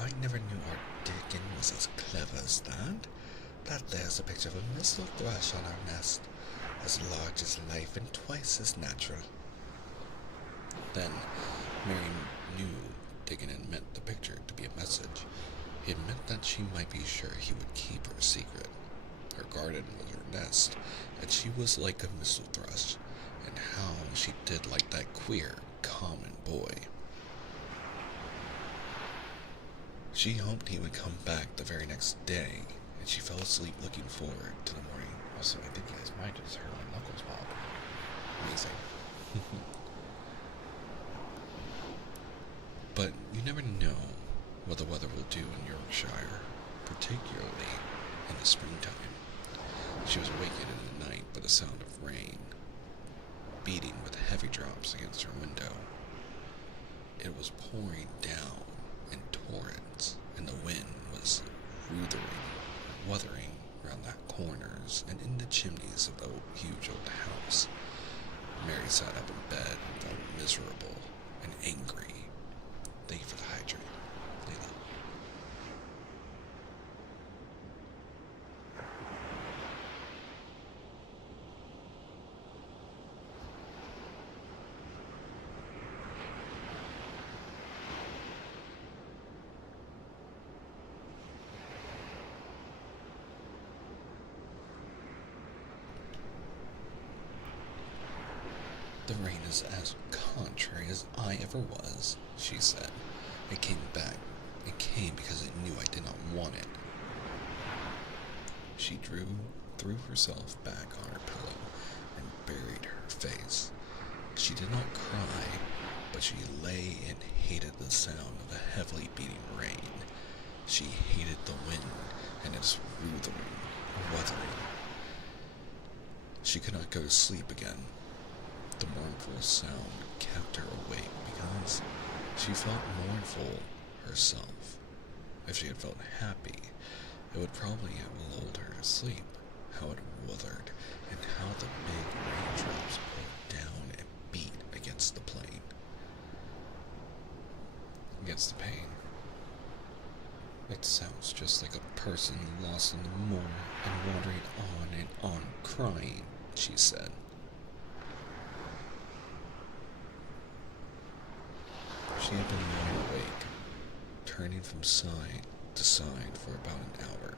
I never knew our Dickon was as clever as that. That there's a picture of a missile thrush on our nest, as large as life and twice as natural. Then Mary knew Dickon had meant the picture to be a message. It meant that she might be sure he would keep her secret. Her garden was her nest, and she was like a missile thrush, and how she did like that queer, common boy. She hoped he would come back the very next day, and she fell asleep looking forward to the morning. Also, I think you guys might just heard my knuckles pop. Amazing. But you never know what the weather will do in Yorkshire, particularly in the springtime. She was awakened in the night by the sound of rain, beating with heavy drops against her window. It was pouring down in torrents, and the wind was wuthering around the corners and in the chimneys of the huge old house. Mary sat up in bed and felt miserable and angry. Thank you for the hydrate, Layla. rain is as contrary as I ever was, she said. It came back. It came because it knew I did not want it. She threw herself back on her pillow and buried her face. She did not cry, but she lay and hated the sound of the heavily beating rain. She hated the wind and its wuthering. She could not go to sleep again. The mournful sound kept her awake because she felt mournful herself. If she had felt happy, it would probably have lulled her to sleep. How it wuthered, and how the big raindrops poured down and beat against the plane. Against the pane. It sounds just like a person lost in the moor and wandering on and on crying, she said. She had been lying awake, turning from side to side for about an hour,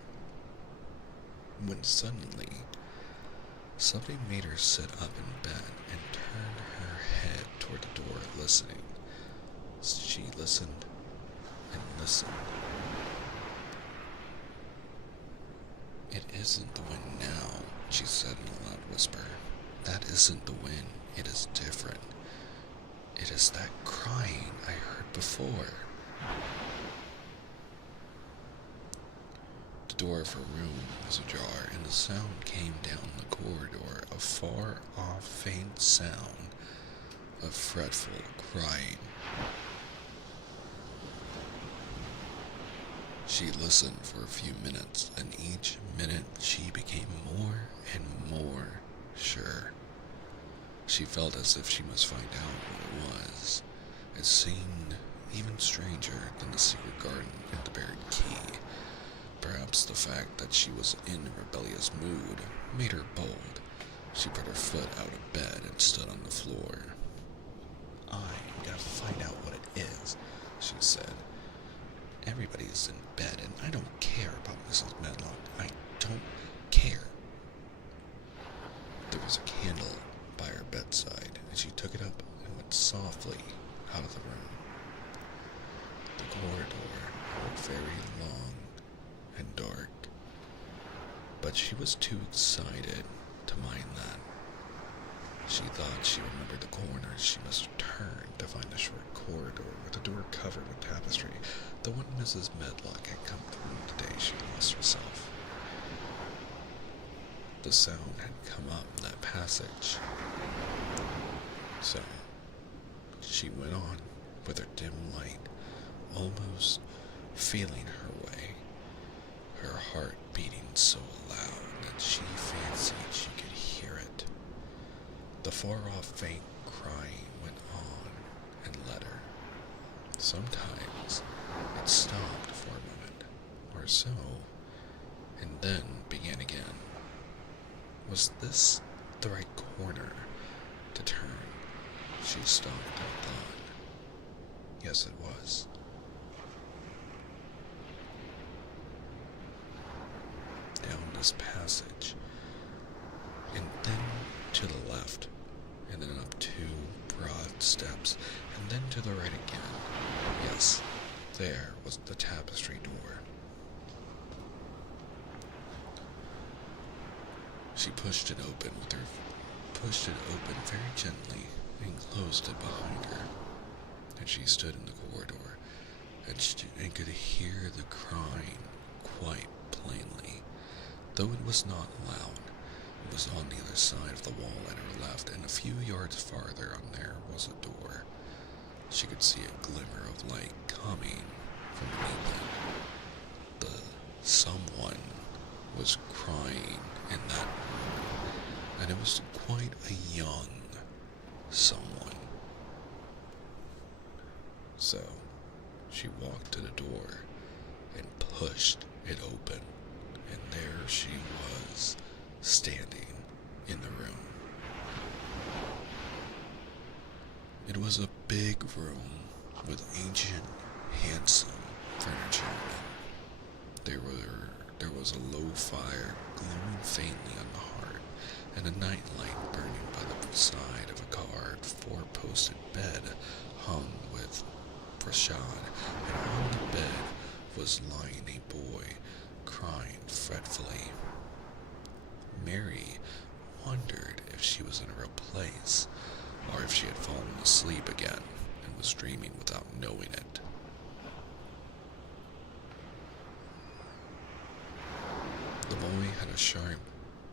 when suddenly something made her sit up in bed and turn her head toward the door, listening. She listened and listened. It isn't the wind now, she said in a loud whisper. That isn't the wind. It is different. It is that crying I heard before. The door of her room was ajar, and the sound came down the corridor, a far-off faint sound of fretful crying. She listened for a few minutes, and each minute she became more and more sure. She felt as if she must find out what it was. It seemed even stranger than the secret garden and the buried key. Perhaps the fact that she was in a rebellious mood made her bold. She put her foot out of bed and stood on the floor. I'm gonna find out what it is, she said. Everybody's in bed, and I don't care about Mrs. Medlock. I don't care. There was a candle by her bedside, and she took it up and went softly out of the room. The corridor was very long and dark, but she was too excited to mind that. She thought she remembered the corner she must turn to find the short corridor with the door covered with tapestry, the one Mrs. Medlock had come through the day she lost herself. The sound had come up in that passage. So, she went on with her dim light, almost feeling her way, her heart beating so loud that she fancied she could hear it. The far-off faint crying went on and led her. Sometimes it stopped for a moment or so, and then began again. Was this the right corner to turn? She stopped and thought. Yes, it was. Down this passage, and then to the left, and then up two broad steps, and then to the right again. Yes, there was the tapestry door. She pushed it open very gently and closed it behind her. And she stood in the corridor and could hear the crying quite plainly, though it was not loud. It was on the other side of the wall at her left, and a few yards farther on there was a door. She could see a glimmer of light coming from beneath it. Someone was crying in that room, and it was quite a young someone. So, she walked to the door and pushed it open, and there she was, standing in the room. It was a big room with ancient, handsome furniture in it. There was a low fire glowing faintly on the hearth, and a nightlight burning by the side of a carved four-posted bed hung with brocade, and on the bed was lying a boy, crying fretfully. Mary wondered if she was in a real place, or if she had fallen asleep again and was dreaming without knowing it. The boy had a sharp,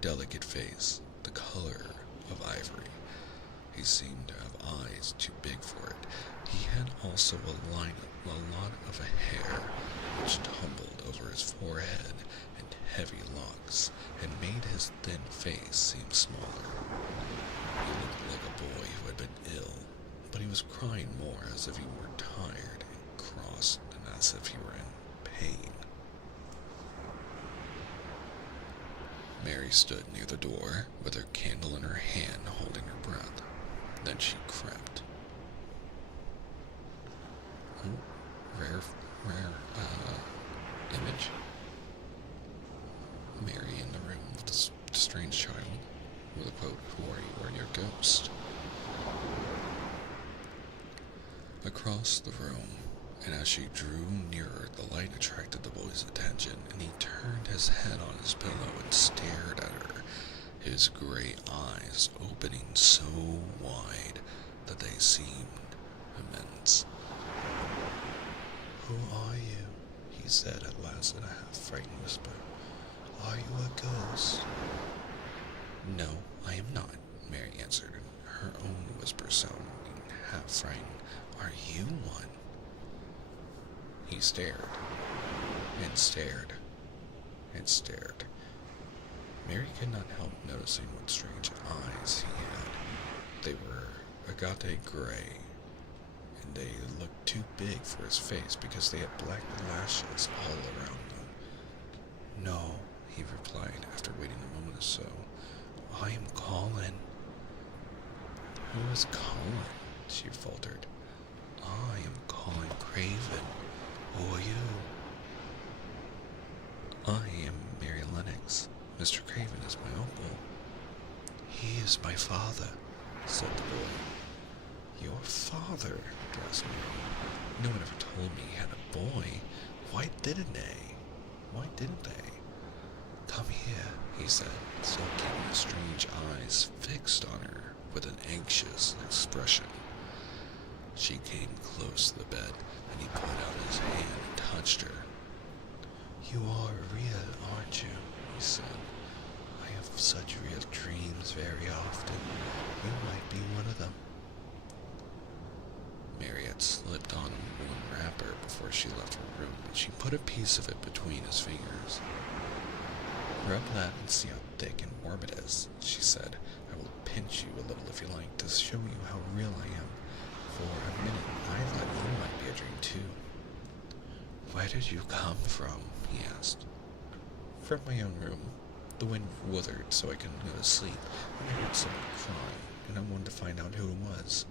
delicate face, the color of ivory. He seemed to have eyes too big for it. He had also a lot of hair, which tumbled over his forehead in heavy locks, and made his thin face seem smaller. He looked like a boy who had been ill, but he was crying more as if he were tired and cross than as if he were in pain. Mary stood near the door, with her candle in her hand, holding her breath. Then she crept. Rare image. Mary in the room with the strange child, with a quote, "Who are you? Are you a ghost?" Across the room, and as she drew nearer, the light attracted the boy's attention, and he turned his head on his pillow and stared at her, his gray eyes opening so wide that they seemed immense. "Who are you?" he said at last in a half-frightened whisper. "Are you a ghost?" "No, I am not," Mary answered, in her own whisper sounding half-frightened. "Are you one?" He stared, and stared, and stared. Mary could not help noticing what strange eyes he had. They were agate gray, and they looked too big for his face because they had black lashes all around them. "No," he replied after waiting a moment or so. "I am calling." "Who is calling?" she faltered. "I am calling Craven. Who are you?" "I am Mary Lennox. Mr. Craven is my uncle." "He is my father," said the boy. "Your father?" gasped Mary. "No one ever told me he had a boy. Why didn't they? "Come here," he said, still keeping his strange eyes fixed on her with an anxious expression. She came close to the bed, and he put out his hand and touched her. "You are real, aren't you?" he said. "I have such real dreams very often. You might be one of them." Mary had slipped on a warm wrapper before she left her room, and she put a piece of it between his fingers. "Rub that and see how thick and warm it is," she said. "I will pinch you a little if you like, to show you how real I am. For a minute, I thought you might be a dream too." "Where did you come from?" he asked. "From my own room. The wind withered so I couldn't go to sleep, and I heard someone crying, and I wanted to find out who it was."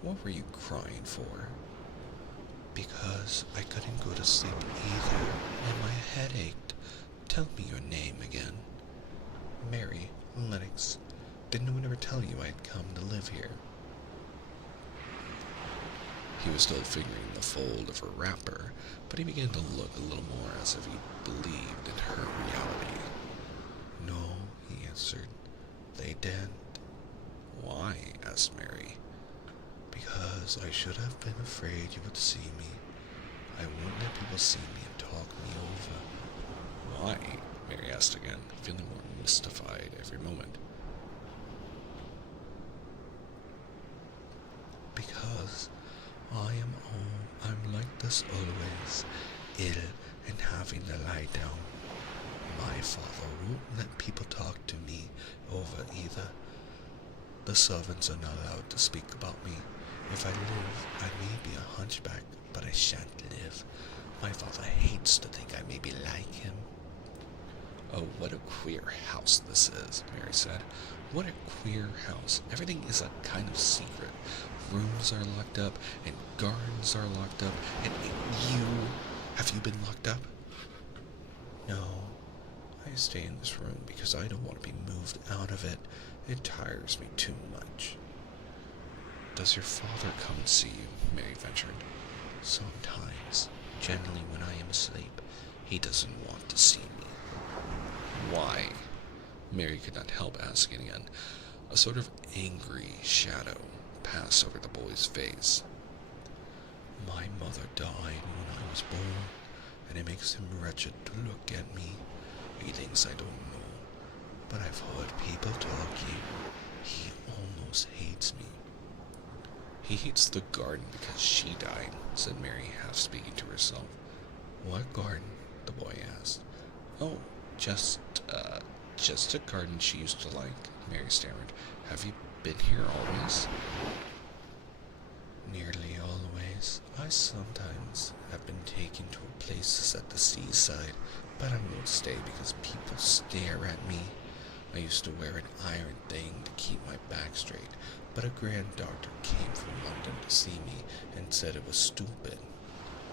"What were you crying for?" "Because I couldn't go to sleep either, and my head ached. Tell me your name again." "Mary Lennox. Did no one ever tell you I had come to live here?" He was still fingering the fold of her wrapper, but he began to look a little more as if he believed in her reality. "No," he answered. "They didn't." "Why?" asked Mary. "Because I should have been afraid you would see me. I won't let people see me and talk me over." "Why?" Mary asked again, feeling more mystified every moment. "Because I'm like this always, ill and having to lie down. My father won't let people talk to me over either. The servants are not allowed to speak about me. If I live, I may be a hunchback, but I shan't live. My father hates to think I may be like him." "Oh, what a queer house this is," Mary said. "What a queer house. Everything is a kind of secret. Rooms are locked up, and gardens are locked up, and have you been locked up?" "No, I stay in this room because I don't want to be moved out of it. It tires me too much. Does your father come and see you? Mary ventured. Sometimes, generally when I am asleep. He doesn't want to see me. Why? Mary could not help asking again. A sort of angry shadow passed over the boy's face. My mother died when I was born, and it makes him wretched to look at me. He thinks I don't know, but I've heard people talking. He almost hates me. He hates the garden because she died, said Mary, half speaking to herself. What garden? The boy asked. Oh, just a garden she used to like, Mary stammered. Have you been here always? Nearly always. I sometimes have been taken to places at the seaside, but I won't stay because people stare at me. I used to wear an iron thing to keep my back straight, but a grand doctor came from London to see me and said it was stupid.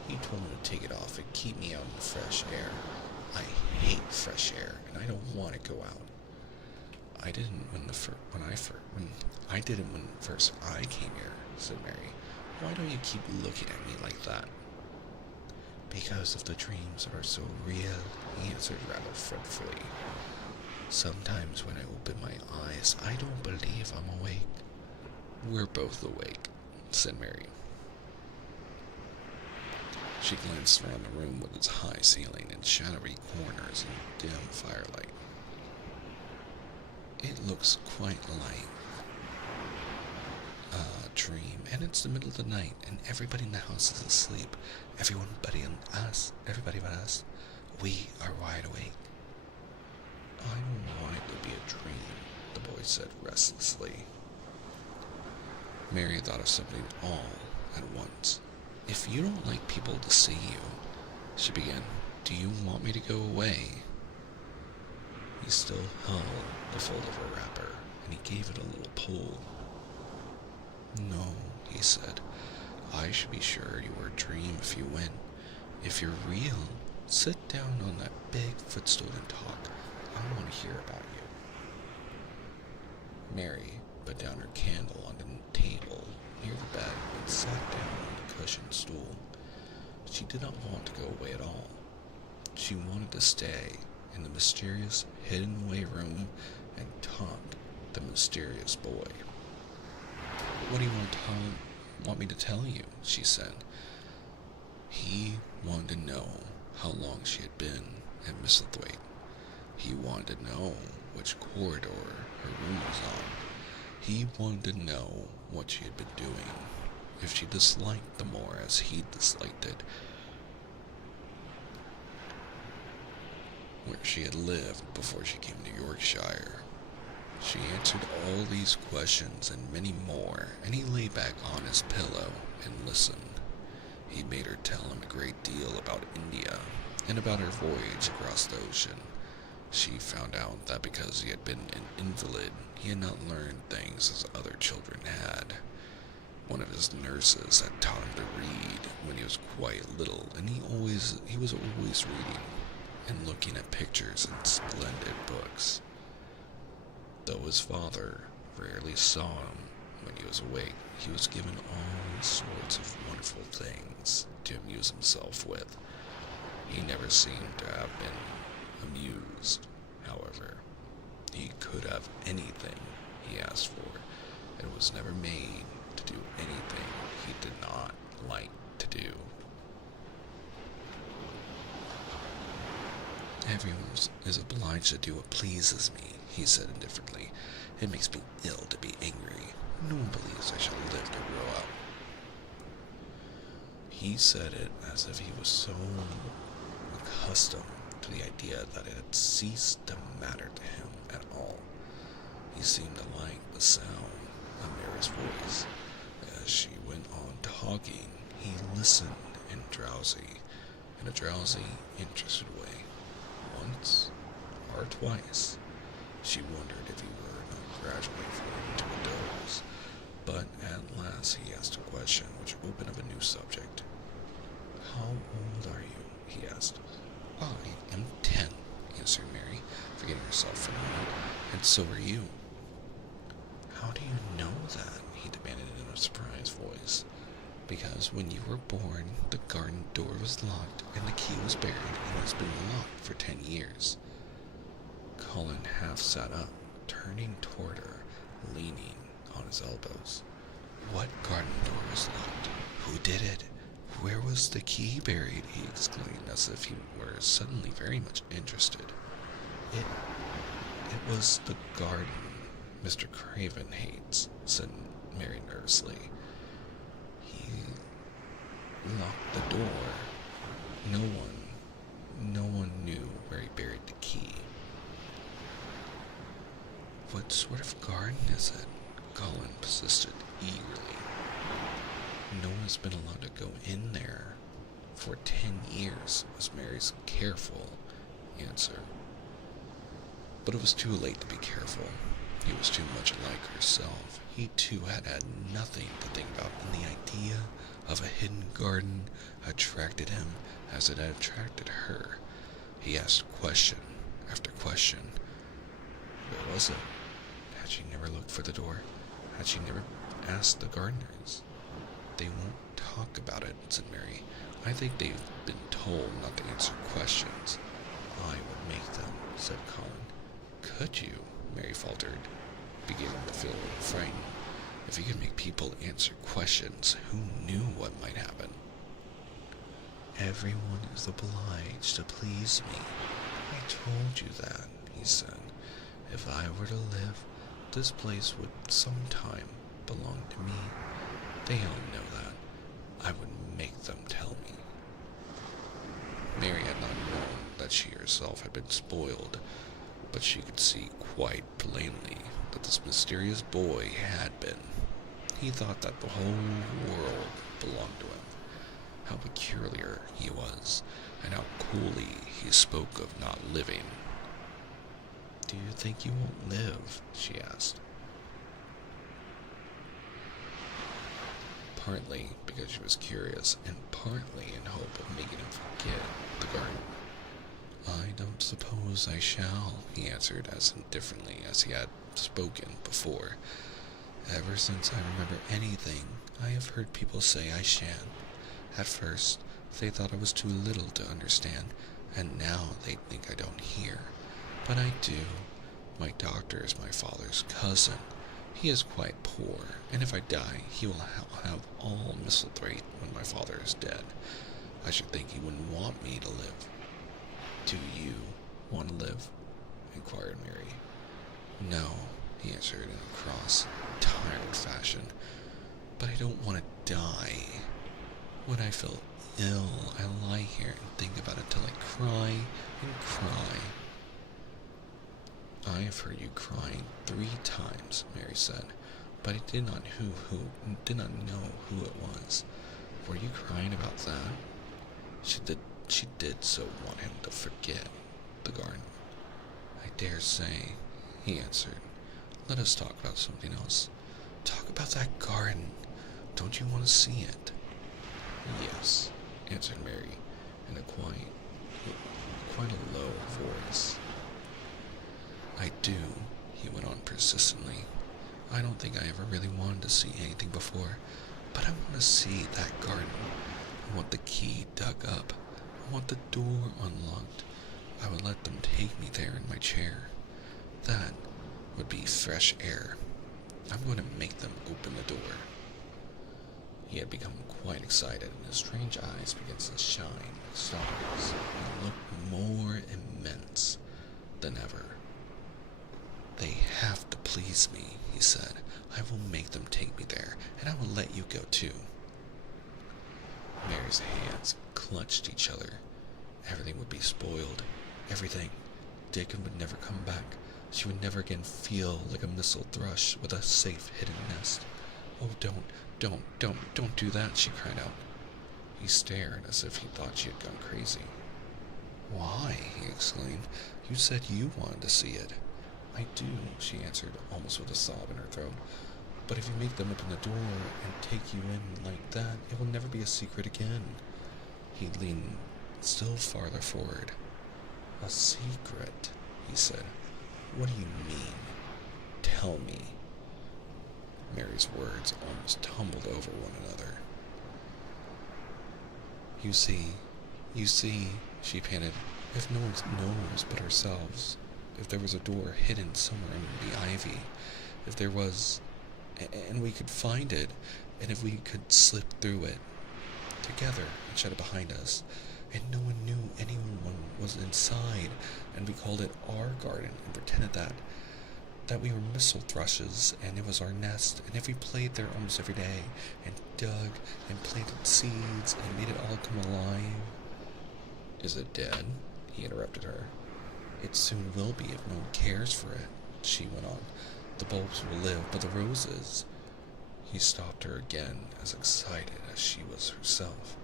He told me to take it off and keep me out in the fresh air. I hate fresh air, and I don't want to go out. I didn't when first I came here, said Mary. Why don't you keep looking at me like that? Because of the dreams are so real, he answered rather fretfully. Sometimes when I open my eyes, I don't believe I'm awake. We're both awake, said Mary. She glanced around the room with its high ceiling and shadowy corners and dim firelight. It looks quite like a dream, and it's the middle of the night, and everybody in the house is asleep. Everybody but us, we are wide awake. I don't want it to be a dream, the boy said restlessly. Mary thought of something all at once. If you don't like people to see you, she began, do you want me to go away? He still held the fold of her wrapper, and he gave it a little pull. No, he said. I should be sure you were a dream if you went. If you're real, sit down on that big footstool and talk. I want to hear about you. Mary put down her candle on the table near the bed and sat down on the cushioned stool. She did not want to go away at all. She wanted to stay in the mysterious hidden away room and talk to the mysterious boy. What do you want me to tell you? She said. He wanted to know how long she had been at Misselthwaite. He wanted to know which corridor her room was on. He wanted to know what she had been doing, if she disliked the moor as he disliked it, where she had lived before she came to Yorkshire. She answered all these questions and many more, and he lay back on his pillow and listened. He made her tell him a great deal about India and about her voyage across the ocean. She found out that because he had been an invalid, he had not learned things as other children had. One of his nurses had taught him to read when he was quite little, and he was always reading and looking at pictures in splendid books. Though his father rarely saw him when he was awake, he was given all sorts of wonderful things to amuse himself with. He never seemed to have been amused, however. He could have anything he asked for, and was never made to do anything he did not like to do. Everyone is obliged to do what pleases me, he said indifferently. It makes me ill to be angry. No one believes I shall live to grow up. He said it as if he was so accustomed to the idea that it had ceased to matter to him at all. He seemed to like the sound of Mary's voice. As she went on talking, he listened in a drowsy, interested way. Once or twice, she wondered if he were not gradually falling into a doze. But at last he asked a question which opened up a new subject. How old are you? He asked. I am 10, answered Mary. himself for a moment. And so are you. How do you know that? He demanded in a surprised voice. Because when you were born, the garden door was locked and the key was buried and has been locked for 10 years. Colin half sat up, turning toward her, leaning on his elbows. What garden door was locked? Who did it? Where was the key buried? He exclaimed as if he were suddenly very much interested. It was the garden Mr. Craven hates, said Mary nervously. He locked the door. No one knew where he buried the key. What sort of garden is it? Colin persisted eagerly. No one has been allowed to go in there for 10 years, was Mary's careful answer. But it was too late to be careful. He was too much like herself. He too had had nothing to think about, and the idea of a hidden garden attracted him as it had attracted her. He asked question after question. Where was it? Had she never looked for the door? Had she never asked the gardeners? They won't talk about it, said Mary. I think they've been told not to answer questions. I would make them, said Colin. Could you? Mary faltered, beginning to feel frightened. If you could make people answer questions, who knew what might happen? Everyone is obliged to please me. I told you that, he said. If I were to live, this place would sometime belong to me. They all know that. I would make them tell me. Mary had not known that she herself had been spoiled, but she could see quite plainly that this mysterious boy had been. He thought that the whole world belonged to him, how peculiar he was, and how coolly he spoke of not living. Do you think you won't live? She asked. Partly because she was curious, and partly in hope of making him forget the garden. I don't suppose I shall, he answered as indifferently as he had spoken before. Ever since I remember anything, I have heard people say I shan't. At first, they thought I was too little to understand, and now they think I don't hear. But I do. My doctor is my father's cousin. He is quite poor, and if I die, he will have all Pt.3 when my father is dead. I should think he wouldn't want me to live. Do you want to live? Inquired Mary. No, he answered in a cross, tired fashion. But I don't want to die. When I feel ill, I lie here and think about it till I cry and cry. I have heard you crying 3 times, Mary said, but I did not know who it was. Were you crying about that? She did so want him to forget the garden. I dare say, he answered. Let us talk about something else. Talk about that garden. Don't you want to see it? Yes, answered Mary, in a quite a low voice. I do, he went on persistently. I don't think I ever really wanted to see anything before, but I want to see that garden. I want the key dug up. I want the door unlocked. I would let them take me there in my chair. That would be fresh air. I'm going to make them open the door. He had become quite excited, and his strange eyes began to shine like stars, and looked more immense than ever. They have to please me, he said. I will make them take me there, and I will let you go too. Mary's hands clutched each other. Everything would be spoiled. Everything. Dickon would never come back. She would never again feel like a missile thrush with a safe hidden nest. Oh, don't do that, she cried out. He stared as if he thought she had gone crazy. Why? He exclaimed. You said you wanted to see it. I do, she answered, almost with a sob in her throat. But if you make them open the door and take you in like that, it will never be a secret again. He leaned still farther forward. A secret, he said. What do you mean? Tell me. Mary's words almost tumbled over one another. You see, she panted, if no one knows but ourselves, if there was a door hidden somewhere in the ivy, if there was, and we could find it, and if we could slip through it, together, and shut it behind us, and no one knew anyone was inside, and we called it our garden, and pretended that we were missile thrushes, and it was our nest, and if we played there almost every day, and dug, and planted seeds, and made it all come alive. Is it dead? He interrupted her. It soon will be if no one cares for it, she went on. The bulbs will live, but the roses... He stopped her again, as excited as she was herself.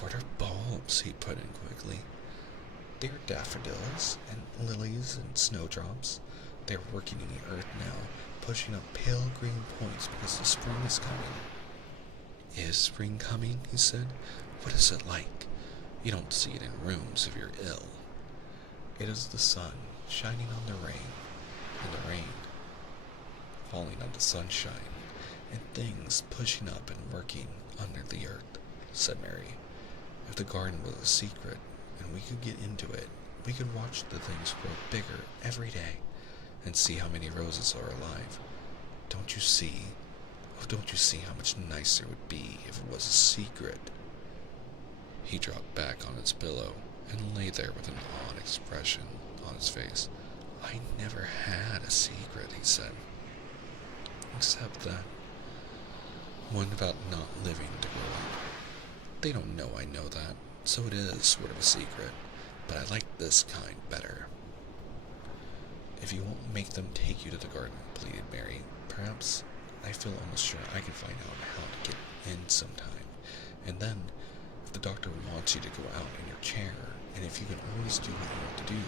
What are bulbs? He put in quickly. They are daffodils, and lilies, and snowdrops. They are working in the earth now, pushing up pale green points because the spring is coming. Is spring coming? He said. What is it like? You don't see it in rooms if you're ill. It is the sun shining on the rain, and the rain falling on the sunshine, and things pushing up and working under the earth, said Mary. If the garden was a secret, and we could get into it, we could watch the things grow bigger every day, and see how many roses are alive. Don't you see? Oh, don't you see how much nicer it would be if it was a secret? He dropped back on his pillow and lay there with an odd expression on his face. I never had a secret, he said. Except that one about not living to grow up. They don't know I know that, so it is sort of a secret, but I like this kind better. If you won't make them take you to the garden, pleaded Mary, perhaps I feel almost sure I can find out how to get in sometime. And then, if the doctor wants you to go out in your chair, and if you can always do what you want to do,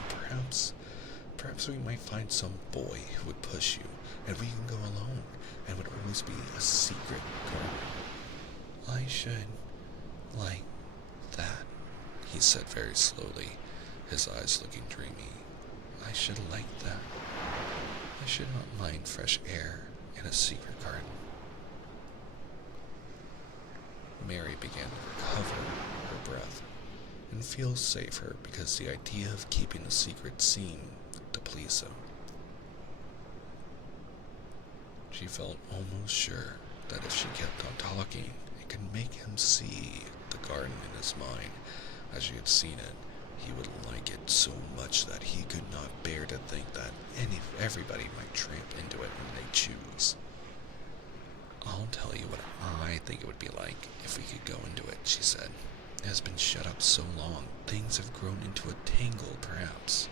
perhaps we might find some boy who would push you, and we can go alone, and would always be a secret garden. I should like that, he said very slowly, his eyes looking dreamy. I should like that. I should not mind fresh air in a secret garden. Mary began to recover her breath and feel safer because the idea of keeping a secret seemed to please him. She felt almost sure that if she kept on talking, it could make him see the garden in his mind as she had seen it. He would like it so much that he could not bear to think that everybody might tramp into it when they choose. I'll tell you what I think it would be like if we could go into it, she said. It has been shut up so long, things have grown into a tangle, perhaps.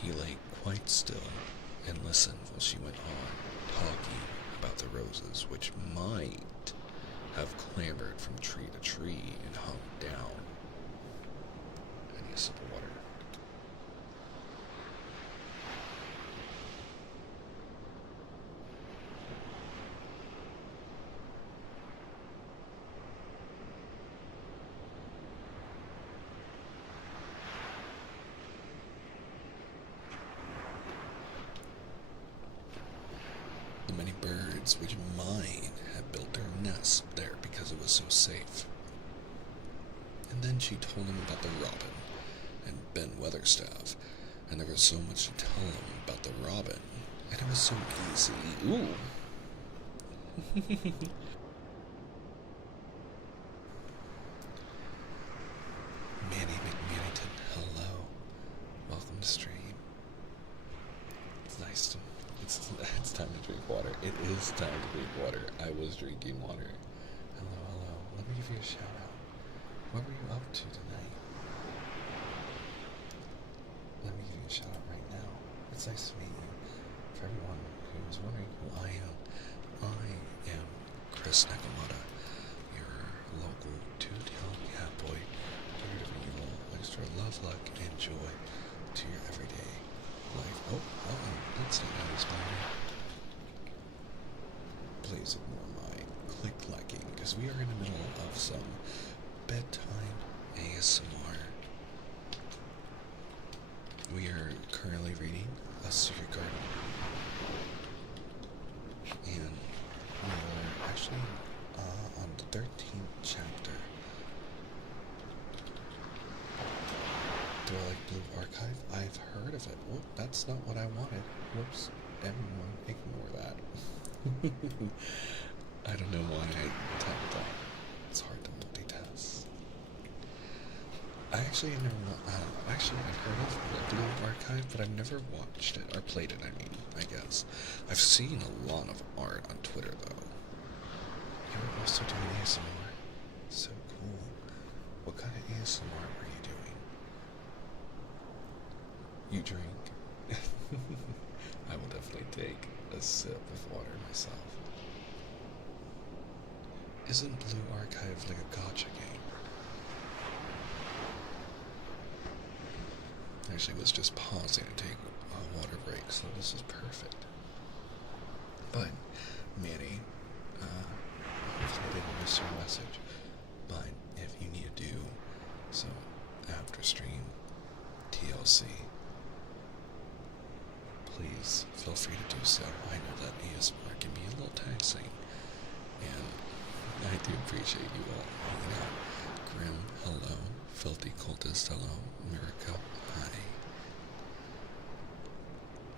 He lay quite still and listened while she went on, talking about the roses which might have clambered from tree to tree and hung down. I need a sip of water. The many birds which might have built their nests there because it was so safe. And then she told him about the robin and Ben Weatherstaff, and there was so much to tell him about the robin, and it was so easy. Ooh! Manny McManington, hello. Welcome to stream. It's nice to... It's time to drink water. It is time to drink water. I was drinking water. Hello. Let me give you a shout out. What were you up to tonight? Let me give you a shout out right now. It's nice to meet you. For everyone who was wondering who I am Kris Nekomata, your local two-tailed catboy, here to bring you all extra love, luck, and joy to your everyday life. Oh, that's not how it's mine. Please ignore my click-clacking, because we are in the middle of some bedtime ASMR. We are currently reading A Secret Garden, and we are actually on the 13th chapter. Do I like Blue Archive? I've heard of it. Whoop, that's not what I wanted. Whoops. Everyone, ignore that. I don't know why I tapped that. It's hard to multitask. I actually I've heard of the Blue Archive, but I've never watched it, or played it, I guess. I've seen a lot of art on Twitter, though. You're also doing ASMR? So cool. What kind of ASMR are you doing? You drink? I will definitely take a sip of water myself. Isn't Blue Archive like a gacha game? Actually, was just pausing to take a water break, so this is perfect. But, Manny, hopefully I didn't miss your message. But if you need to do some after stream TLC, please feel free to do so. I know that ASMR can be a little taxing, and I do appreciate you all hanging out. Grim, hello. Filthy Cultist, hello. Miracle, hi.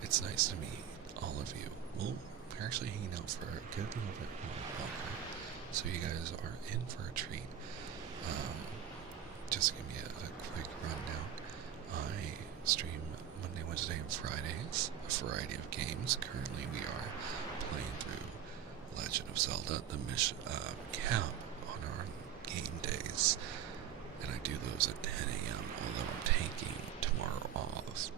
It's nice to meet all of you. Well, we're actually hanging out for a good little bit longer, so you guys are in for a treat. Just to give you a quick rundown. I stream Monday, Wednesday, and Fridays, a variety of games. Currently we are playing through Legend of Zelda, the mission cap on our game days, and I do those at 10 a.m. although I'm taking tomorrow off.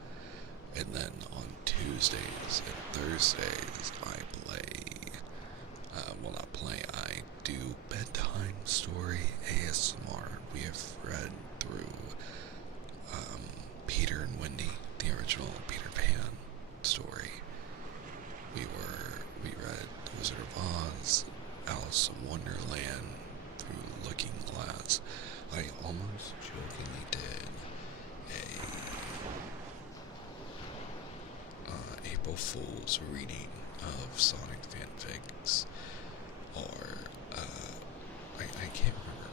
And then on Tuesdays and Thursdays I I do bedtime story ASMR. We have read through Peter and Wendy, the original Peter Pan story. We read The Wizard of Oz, Alice in Wonderland, through Looking Glass. I almost jokingly did a April Fool's reading of Sonic fanfics, or I can't remember,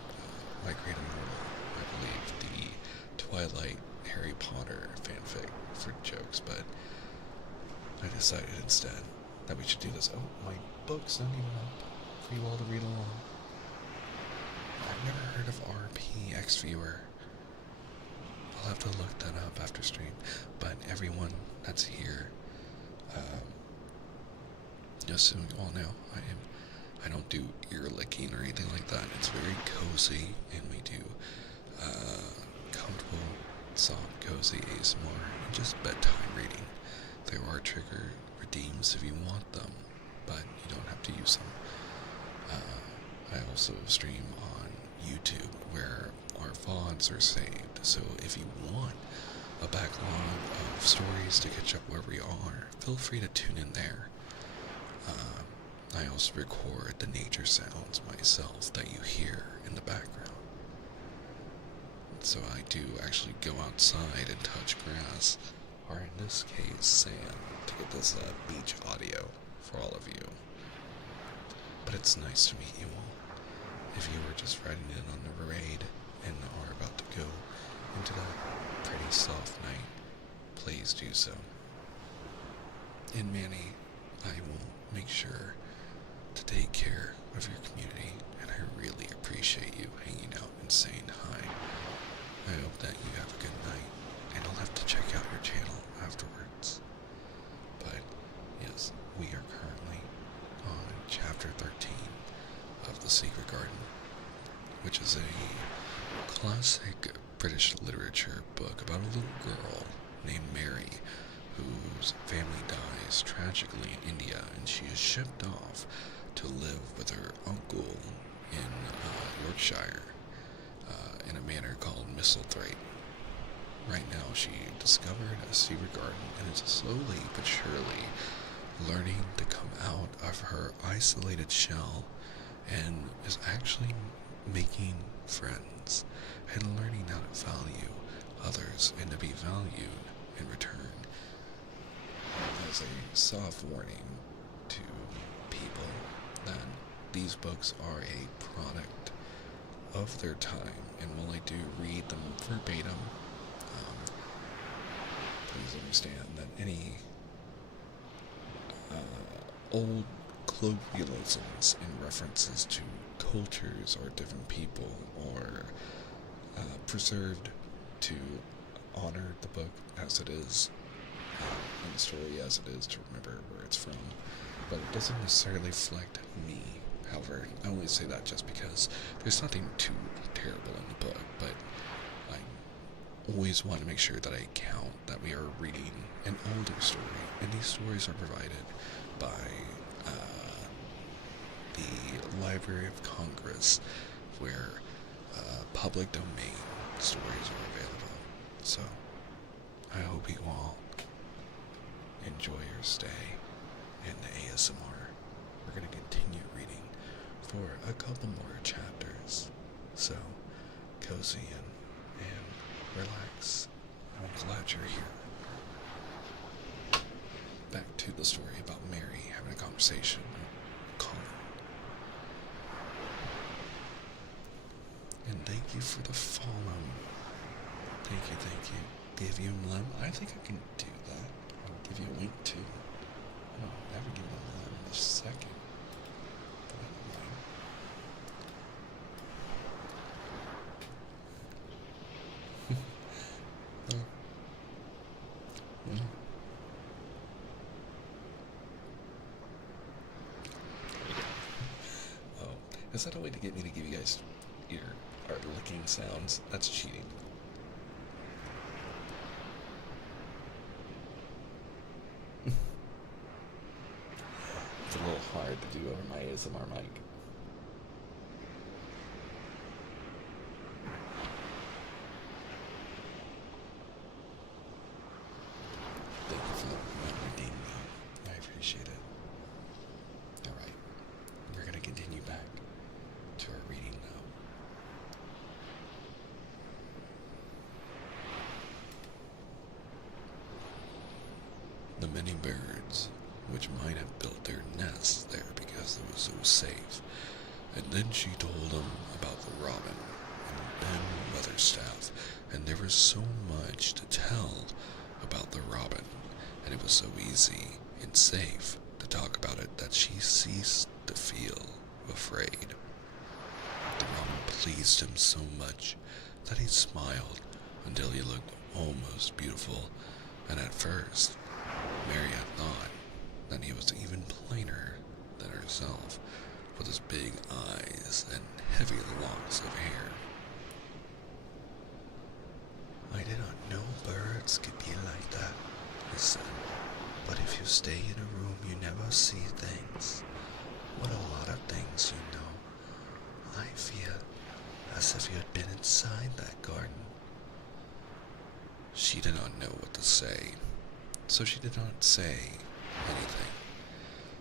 My Great Immortal, I believe, the Twilight Harry Potter fanfic for jokes, but I decided instead that we should do this. Oh, my book's not even up for you all to read along. I've never heard of RPX Viewer. I'll have to look that up after stream. But everyone that's here, just so you all know, I don't do ear licking or anything like that. It's very cozy, and we do comfortable, soft, cozy ASMR, and just bedtime reading. There are trigger redeems if you want them, but you don't have to use them. I also stream on YouTube where our VODs are saved, so if you want a backlog of stories to catch up where we are, feel free to tune in there. I also record the nature sounds myself that you hear in the background. So I do actually go outside and touch grass, or in this case, sand, to get this beach audio for all of you. But it's nice to meet you all. If you were just riding in on the parade and are about to go into that pretty soft night, please do so. And Manny, I will make sure to take care of your community, and I really appreciate you hanging out and saying hi. I hope that you have a good night, and I'll have to check out your channel afterwards. But yes, we are currently on chapter 13 of The Secret Garden, which is a classic British literature book about a little girl named Mary whose family dies tragically in India, and she is shipped off to live with her uncle in Yorkshire in a manor called Pt.3. Right now she discovered a secret garden and is slowly but surely learning to come out of her isolated shell, and is actually making friends and learning how to value others and to be valued in return. soft warning to people that these books are a product of their time, and while I do read them verbatim, please understand that any old colloquialisms and references to cultures or different people or preserved to honor the book as it is, and the story as it is, to remember where it's from, but it doesn't necessarily reflect me. However, I only say that just because there's nothing too terrible in the book, but I always want to make sure that I count that we are reading an older story, and these stories are provided by the Library of Congress, where public domain stories are available. So, I hope you all enjoy your stay in the ASMR. We're going to continue reading for a couple more chapters. So, cozy in and relax. I'm glad you're here. Back to the story about Mary having a conversation with Colin. And thank you for the follow. Thank you, thank you. Give you a lemon? I think I can do that. I'll give you a link too. I don't ever give you a lemon in a second. But I don't mind. Oh, is that a way to get me to give you guys ear or licking sounds? That's cheating. It's a little hard to do over my ASMR mic. Thank you for redeeming me. I appreciate it. Alright, we're going to continue back to our reading now. The many birds, which might have built their nests there because it was so safe, and then she told them about the robin and Ben Weatherstaff, and there was so much to tell about the robin, and it was so easy and safe to talk about it that she ceased to feel afraid. The robin pleased him so much that he smiled until he looked almost beautiful, and at first Mary had thought that he was even plainer than herself, with his big eyes and heavy locks of hair. I did not know birds could be like that, he said. But if you stay in a room, you never see things. What a lot of things you know. I feel as if you had been inside that garden. She did not know what to say, so she did not say anything.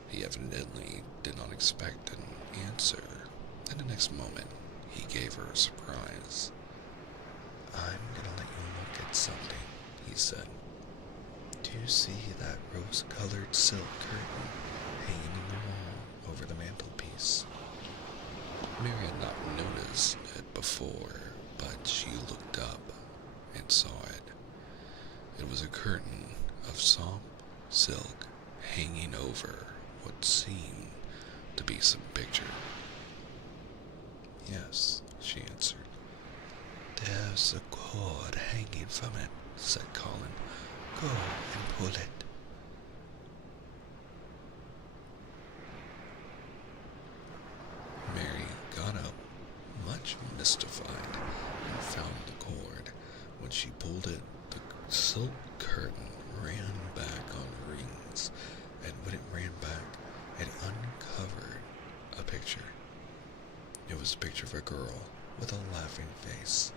He evidently did not expect an answer, and the next moment he gave her a surprise. I'm gonna let you look at something, he said. Do you see that rose-colored silk curtain hanging in the wall over the mantelpiece? Mary had not noticed it before, but she looked up and saw it. It was a curtain of soft silk hanging over what seemed to be some picture. Yes, she answered. There's a cord hanging from it, said Colin. Go and pull it. Mary got up, much mystified, and found the cord. When she pulled it, the silk curtain ran back on rings, and when it ran back, it uncovered a picture. It was a picture of a girl with a laughing face.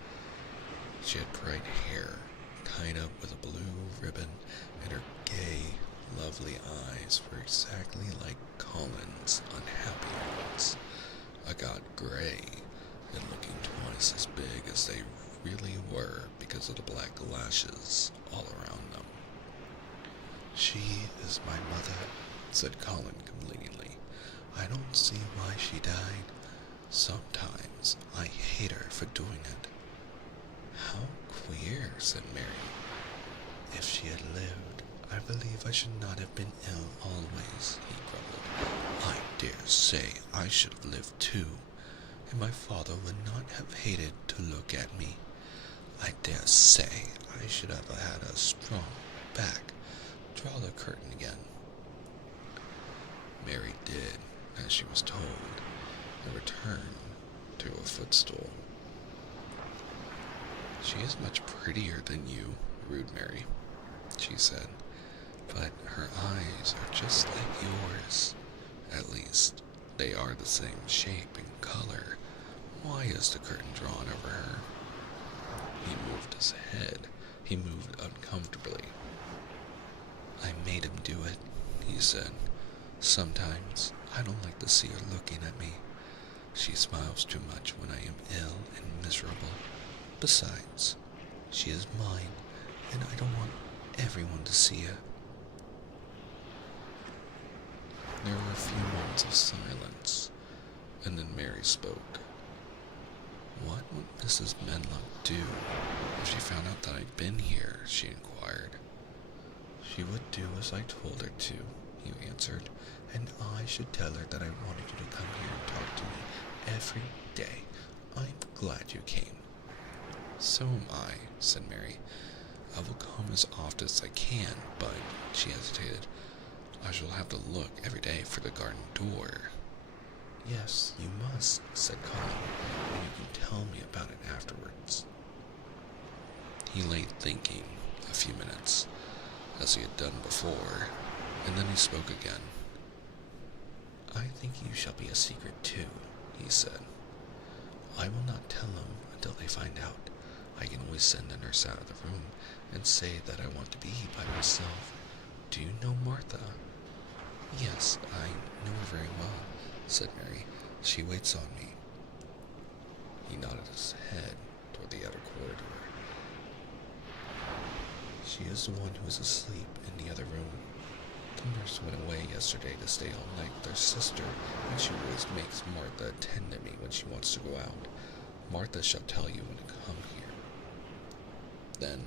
She had bright hair, tied up with a blue ribbon, and her gay, lovely eyes were exactly like Colin's unhappy ones, a god gray, and looking twice as big as they really were because of the black lashes all around them. She is my mother, said Colin conveniently. I don't see why she died. Sometimes I hate her for doing it. How queer, said Mary. If she had lived, I believe I should not have been ill always, he grumbled. I dare say I should have lived too, and my father would not have hated to look at me. I dare say I should have had a strong back. Draw the curtain again. Mary did as she was told, and returned to a footstool. She is much prettier than you, rude Mary, she said, but her eyes are just like yours. At least, they are the same shape and color. Why is the curtain drawn over her? He moved his head. He moved uncomfortably. I made him do it, he said. Sometimes I don't like to see her looking at me. She smiles too much when I am ill and miserable. Besides, she is mine, and I don't want everyone to see her. There were a few moments of silence, and then Mary spoke. What would Mrs. Medlock do if she found out that I'd been here? She inquired. She would do as I told her to, he answered, and I should tell her that I wanted you to come here and talk to me every day. I'm glad you came. So am I, said Mary. I will come as often as I can, but, she hesitated, I shall have to look every day for the garden door. Yes, you must, said Colin, and you can tell me about it afterwards. He lay thinking a few minutes, as he had done before, and then he spoke again. I think you shall be a secret too, he said. I will not tell them until they find out. I can always send a nurse out of the room and say that I want to be by myself. Do you know Martha? Yes, I know her very well, said Mary. She waits on me. He nodded his head toward the outer corridor. She is the one who is asleep in the other room. The nurse went away yesterday to stay all night with her sister, and she always makes Martha attend to me when she wants to go out. Martha shall tell you when to come here. Then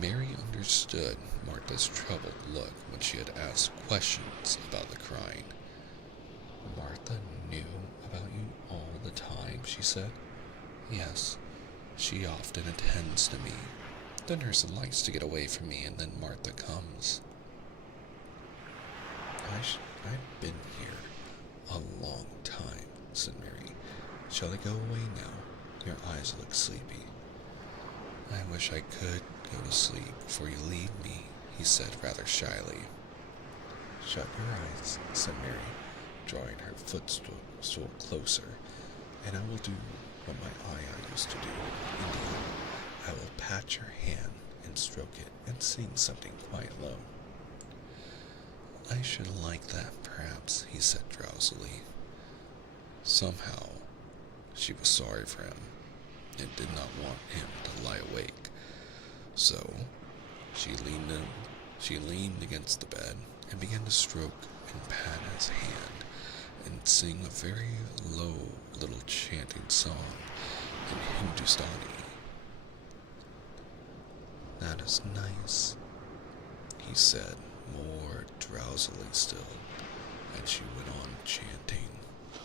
Mary understood Martha's troubled look when she had asked questions about the crying. Martha knew about you all the time, she said. Yes, she often attends to me. The nurse likes to get away from me, and then Martha comes. I've been here a long time, said Mary. Shall I go away now? Your eyes look sleepy. I wish I could go to sleep before you leave me, he said rather shyly. Shut your eyes, said Mary, drawing her footstool closer, and I will do what my eye used to do. Indeed, I will pat your hand and stroke it and sing something quite low. I should like that, perhaps, he said drowsily. Somehow, she was sorry for him and did not want him to lie awake. So, she leaned against the bed and began to stroke and pat his hand and sing a very low little chanting song in Hindustani. That is nice, he said, more drowsily still, and she went on chanting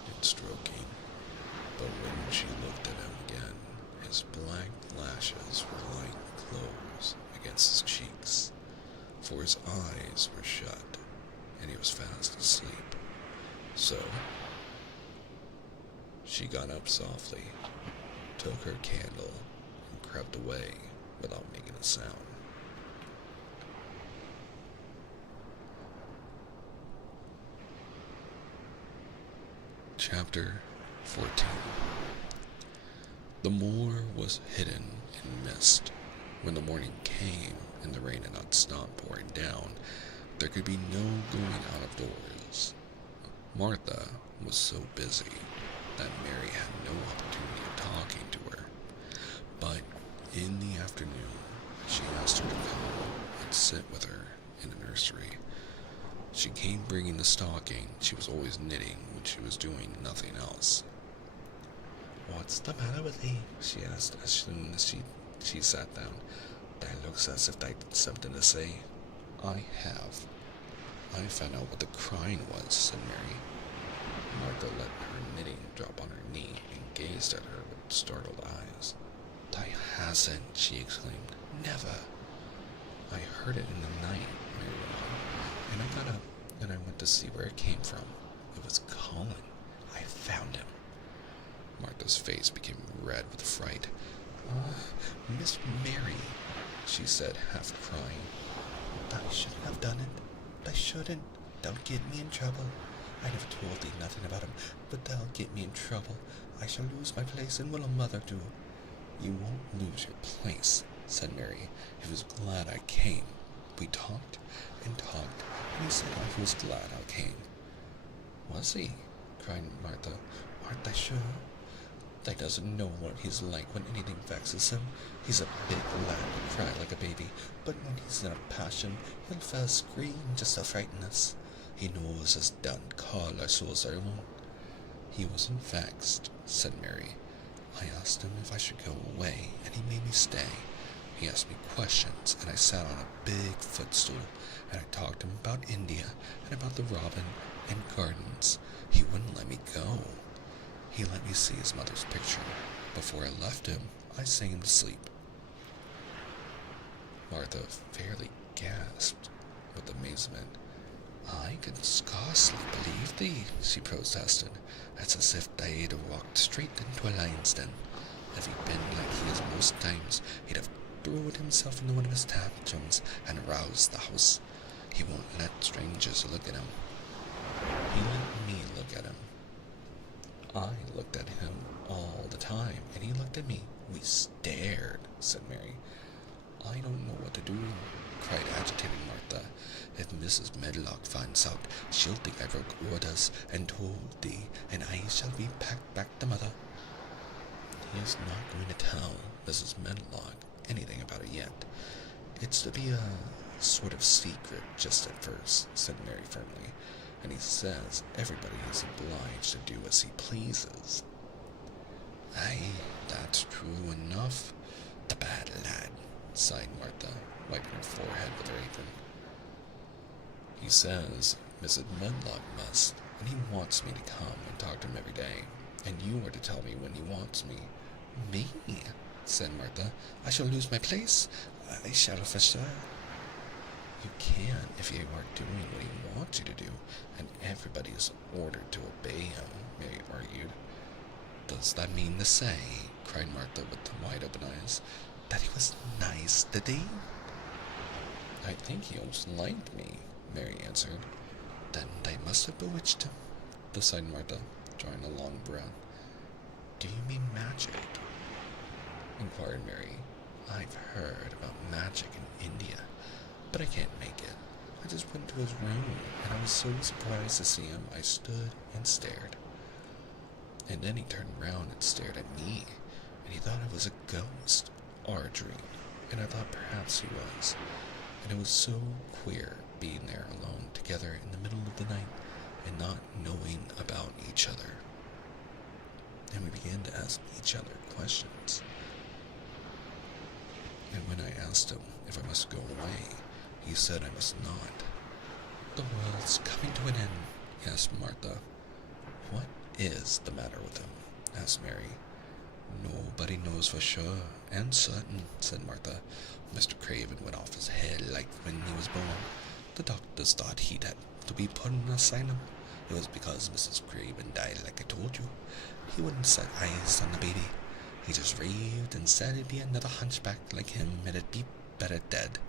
and stroking. But when she looked at him again, his black lashes were like clothes against his cheeks, for his eyes were shut, and he was fast asleep. So, she got up softly, took her candle, and crept away without making a sound. Chapter 14. The moor was hidden in mist. When the morning came and the rain had not stopped pouring down, there could be no going out of doors. Martha was so busy that Mary had no opportunity of talking to her. But in the afternoon, she asked her to come and sit with her in the nursery. She came bringing the stocking. She was always knitting when she was doing nothing else. "What's the matter with thee?" she asked as soon as she sat down. "That looks as if they'd something to say." "I have. I found out what the crying was," said Mary. Martha let her knitting drop on her knee and gazed at her with startled eyes. "Thy hasn't," she exclaimed. "Never." "I heard it in the night," Mary went on, "and I got up and I went to see where it came from. It was Colin. I found him." Martha's face became red with fright. "Miss Mary," she said, half crying. "Thou shouldn't have done it. Thou shouldn't. Don't get me in trouble. I never told thee nothing about him, but they'll get me in trouble. I shall lose my place, and what'll mother do?" "You won't lose your place," said Mary. "He was glad I came. We talked and talked, and he said he was glad I came." "Was he?" cried Martha. "Aren't they sure? They doesn't know what he's like when anything vexes him. He's a big lad to cry like a baby, but when he's in a passion, he'll first scream just to frighten us. He knows us done call our souls our own." "He wasn't vexed," said Mary. "I asked him if I should go away, and he made me stay. He asked me questions, and I sat on a big footstool, and I talked to him about India, and about the robin and gardens. He wouldn't let me go. He let me see his mother's picture. Before I left him, I sang him to sleep." Martha fairly gasped with amazement. "I can scarcely believe thee," she protested. "It's as if they'd have walked straight into a lion's den. If he'd been like he is most times, he'd have thrown himself into one of his tantrums and roused the house. He won't let strangers look at him. He let me look at him. I looked at him all the time, and he looked at me. We stared," said Mary. "I don't know what to do," cried agitated Martha. "If Mrs. Medlock finds out, she'll think I broke orders and told thee, and I shall be packed back to mother." "He is not going to tell Mrs. Medlock anything about it yet. It's to be a sort of secret just at first," said Mary firmly. "And he says everybody is obliged to do as he pleases." "Aye, that's true enough. The bad lad," sighed Martha, wiping her forehead with her apron. "He says Mrs. Medlock must, and he wants me to come and talk to him every day, and you are to tell me when he wants me." "Me?" said Martha. "I shall lose my place. I shall for sure." "You can if you are doing what he wants you to do, and everybody is ordered to obey him," Mary argued. "Does that mean to say," cried Martha with wide-open eyes, "that he was nice, did he?" "I think he almost liked me," Mary answered. "Then they must have bewitched him," decided Martha, drawing a long breath. "Do you mean magic?" inquired Mary. "I've heard about magic in India, but I can't make it. I just went to his room, and I was so surprised to see him, I stood and stared. And then he turned round and stared at me, and he thought I was a ghost or a dream, and I thought perhaps he was. And it was so queer being there alone together in the middle of the night and not knowing about each other. And we began to ask each other questions. And when I asked him if I must go away, he said I must not." "The world's coming to an end," asked Martha. "What is the matter with him?" asked Mary. "Nobody knows for sure and certain," said Martha. "Mr. Craven went off his head like when he was born. The doctors thought he'd had to be put in an asylum. It was because Mrs. Craven died, like I told you. He wouldn't set eyes on the baby. He just raved and said it'd be another hunchback like him, and it'd be better dead."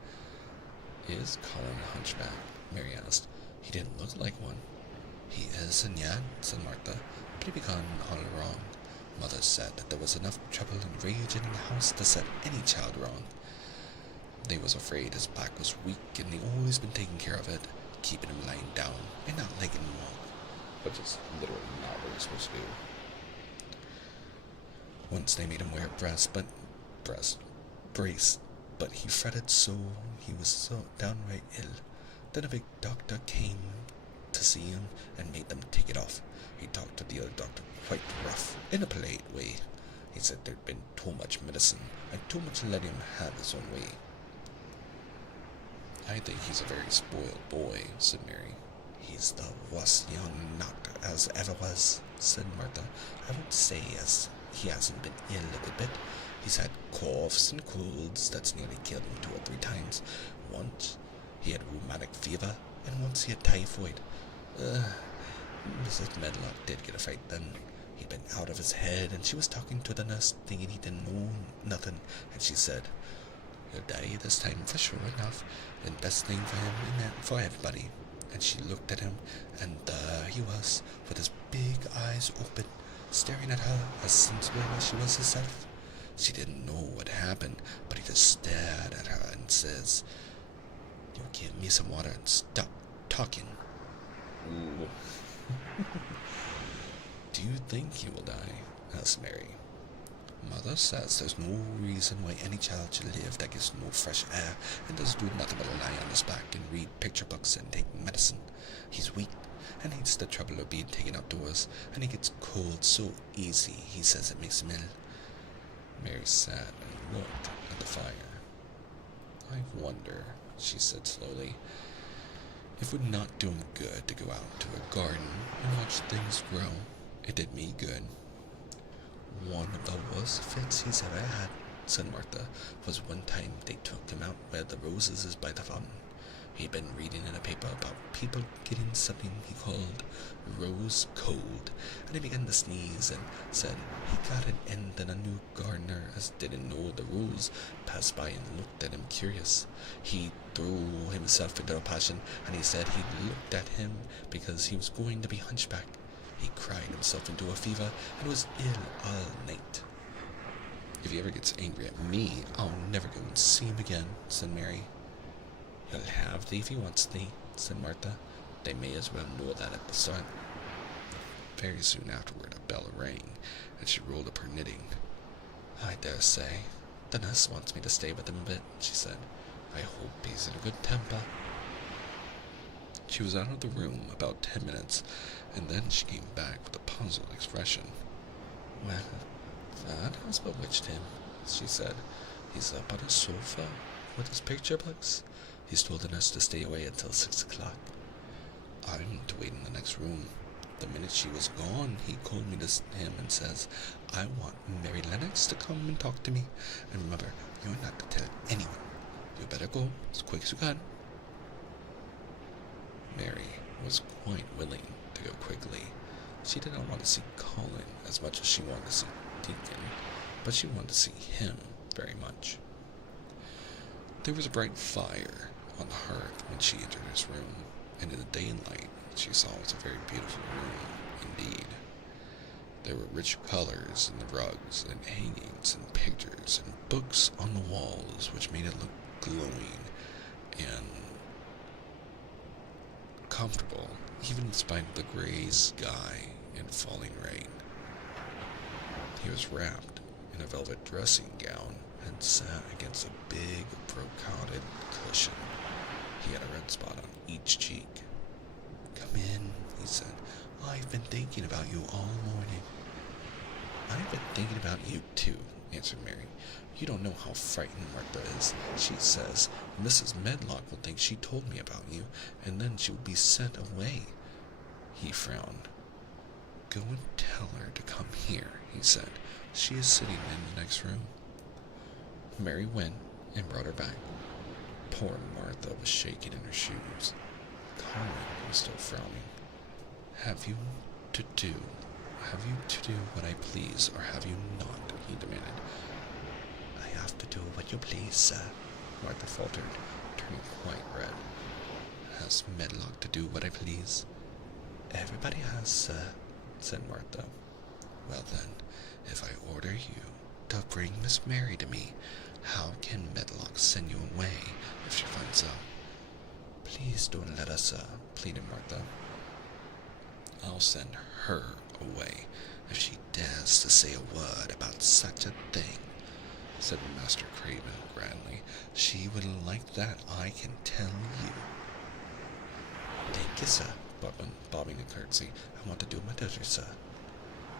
"Is Colin a hunchback?" Mary asked. "He didn't look like one." "He isn't yet," said Martha, "but he begun all wrong. Mother said that there was enough trouble and raging in the house to set any child wrong. They was afraid his back was weak, and they always been taking care of it, keeping him lying down and not letting him walk, which is literally not what he's supposed to do. Once they made him wear a brace, but he fretted so he was so downright ill. Then a big doctor came to see him and made them take it off. He talked to the other doctor quite rough, in a polite way. He said there'd been too much medicine, and too much let him have his own way. I think he's a very spoiled boy, said Mary. He's the worst young doctor as ever was, said Martha. I won't say as he hasn't been ill a good bit. He's had coughs and colds that's nearly killed him 2 or 3 times. Once he had rheumatic fever, and once he had typhoid. Mrs. Medlock did get a fright then. He'd been out of his head, and she was talking to the nurse, thinking he didn't know nothing, and she said, "He'll die this time for sure enough, and best thing for him and for everybody." And she looked at him, and there he was, with his big eyes open, staring at her as sensible as she was herself. She didn't know what happened, but he just stared at her and says, "You give me some water and stop talking." Ooh. "Do you think he will die?" asked Mary. "Mother says there's no reason why any child should live that gets no fresh air and does do nothing but lie on his back and read picture books and take medicine. He's weak and hates the trouble of being taken outdoors, and he gets cold so easy he says it makes him ill." Mary sat and looked at the fire. "I wonder," she said slowly, "if it would not do him good to go out to a garden and watch things grow. It did me good." "One of the worst fits he's ever had," said Martha, "was one time they took him out where the roses is by the fountain. He'd been reading in a paper about people getting something he called rose cold, and he began to sneeze and said he got it, and then a new gardener as didn't know the rules passed by and looked at him curious. He threw himself into a passion, and he said he looked at him because he was going to be hunchback. He cried himself into a fever and was ill all night." "If he ever gets angry at me, I'll never go and see him again," said Mary. "He'll have thee if he wants thee," said Martha. "They may as well know that at the start." Very soon afterward a bell rang, and she rolled up her knitting. "I dare say. The nurse wants me to stay with him a bit," she said. "I hope he's in a good temper." She was out of the room about 10 minutes, and then she came back with a puzzled expression. "Well, that has bewitched him," she said. "He's up on a sofa with his picture books. He's told the nurse to stay away until 6 o'clock. I'm to wait in the next room. The minute she was gone, he called me to him and says, 'I want Mary Lennox to come and talk to me. And remember, you're not to tell anyone. You better go as quick as you can.'" Mary was quite willing to go quickly. She did not want to see Colin as much as she wanted to see Deacon, but she wanted to see him very much. There was a bright fire on the hearth when she entered his room, and in the daylight she saw it was a very beautiful room indeed. There were rich colors in the rugs and hangings and pictures and books on the walls, which made it look glowing and comfortable, even in spite of the gray sky and falling rain. He was wrapped in a velvet dressing gown and sat against a big brocaded cushion. He had a red spot on each cheek. "Come in," he said. "I've been thinking about you all morning." "I've been thinking about you too," answered Mary. "You don't know how frightened Martha is. She says Mrs. Medlock will think she told me about you, and then she will be sent away." He frowned. "Go and tell her to come here," he said. "She is sitting in the next room." Mary went and brought her back. Poor Martha was shaking in her shoes. Colin was still frowning. Have you to do what I please, or have you not?" he demanded. "I have to do what you please, sir," Martha faltered, turning quite red. "Has Medlock to do what I please?" "Everybody has, sir," said Martha. "Well then, if I order you to bring Miss Mary to me, how can Medlock send you away if she finds out?" "Please don't let us, sir," pleaded Martha. "I'll send her away if she dares to say a word about such a thing," said Master Craven grandly. "She wouldn't like that, I can tell you." Yes, sir, bobbing a curtsy. I want to do my duty, sir.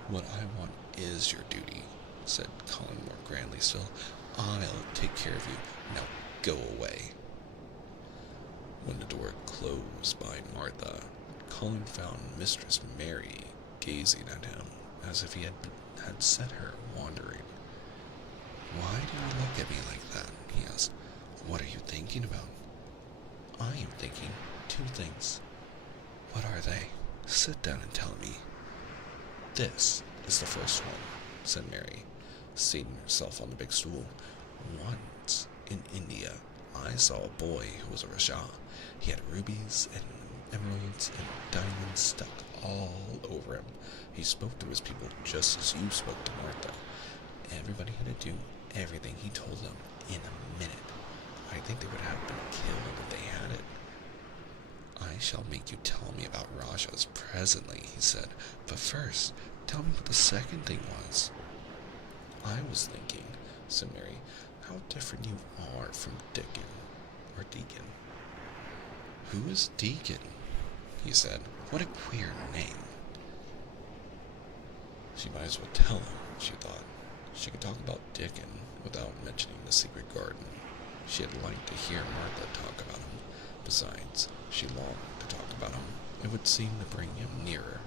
What I want is your duty, said Colin more grandly still. I'll take care of you. Now go away. When the door closed behind Martha, Colin found Mistress Mary gazing at him as if he had set her wandering. Why do you look at me like that? He asked. What are you thinking about? I am thinking 2 things. What are they? Sit down and tell me. This is the first one, said Mary, seating herself on the big stool. Once, in India, I saw a boy who was a Rajah. He had rubies and emeralds and diamonds stuck all over him. He spoke to his people just as you spoke to Martha. Everybody had to do everything he told them in a minute. I think they would have been killed if they had it. I shall make you tell me about Rajas presently, he said. But first, tell me what the second thing was. I was thinking, said Mary, how different you are from Deacon. Who is Deacon? He said. What a queer name. She might as well tell him, she thought. She could talk about Deacon without mentioning the secret garden. She had liked to hear Martha talk about him. Besides, she longed to talk about him. It would seem to bring him nearer.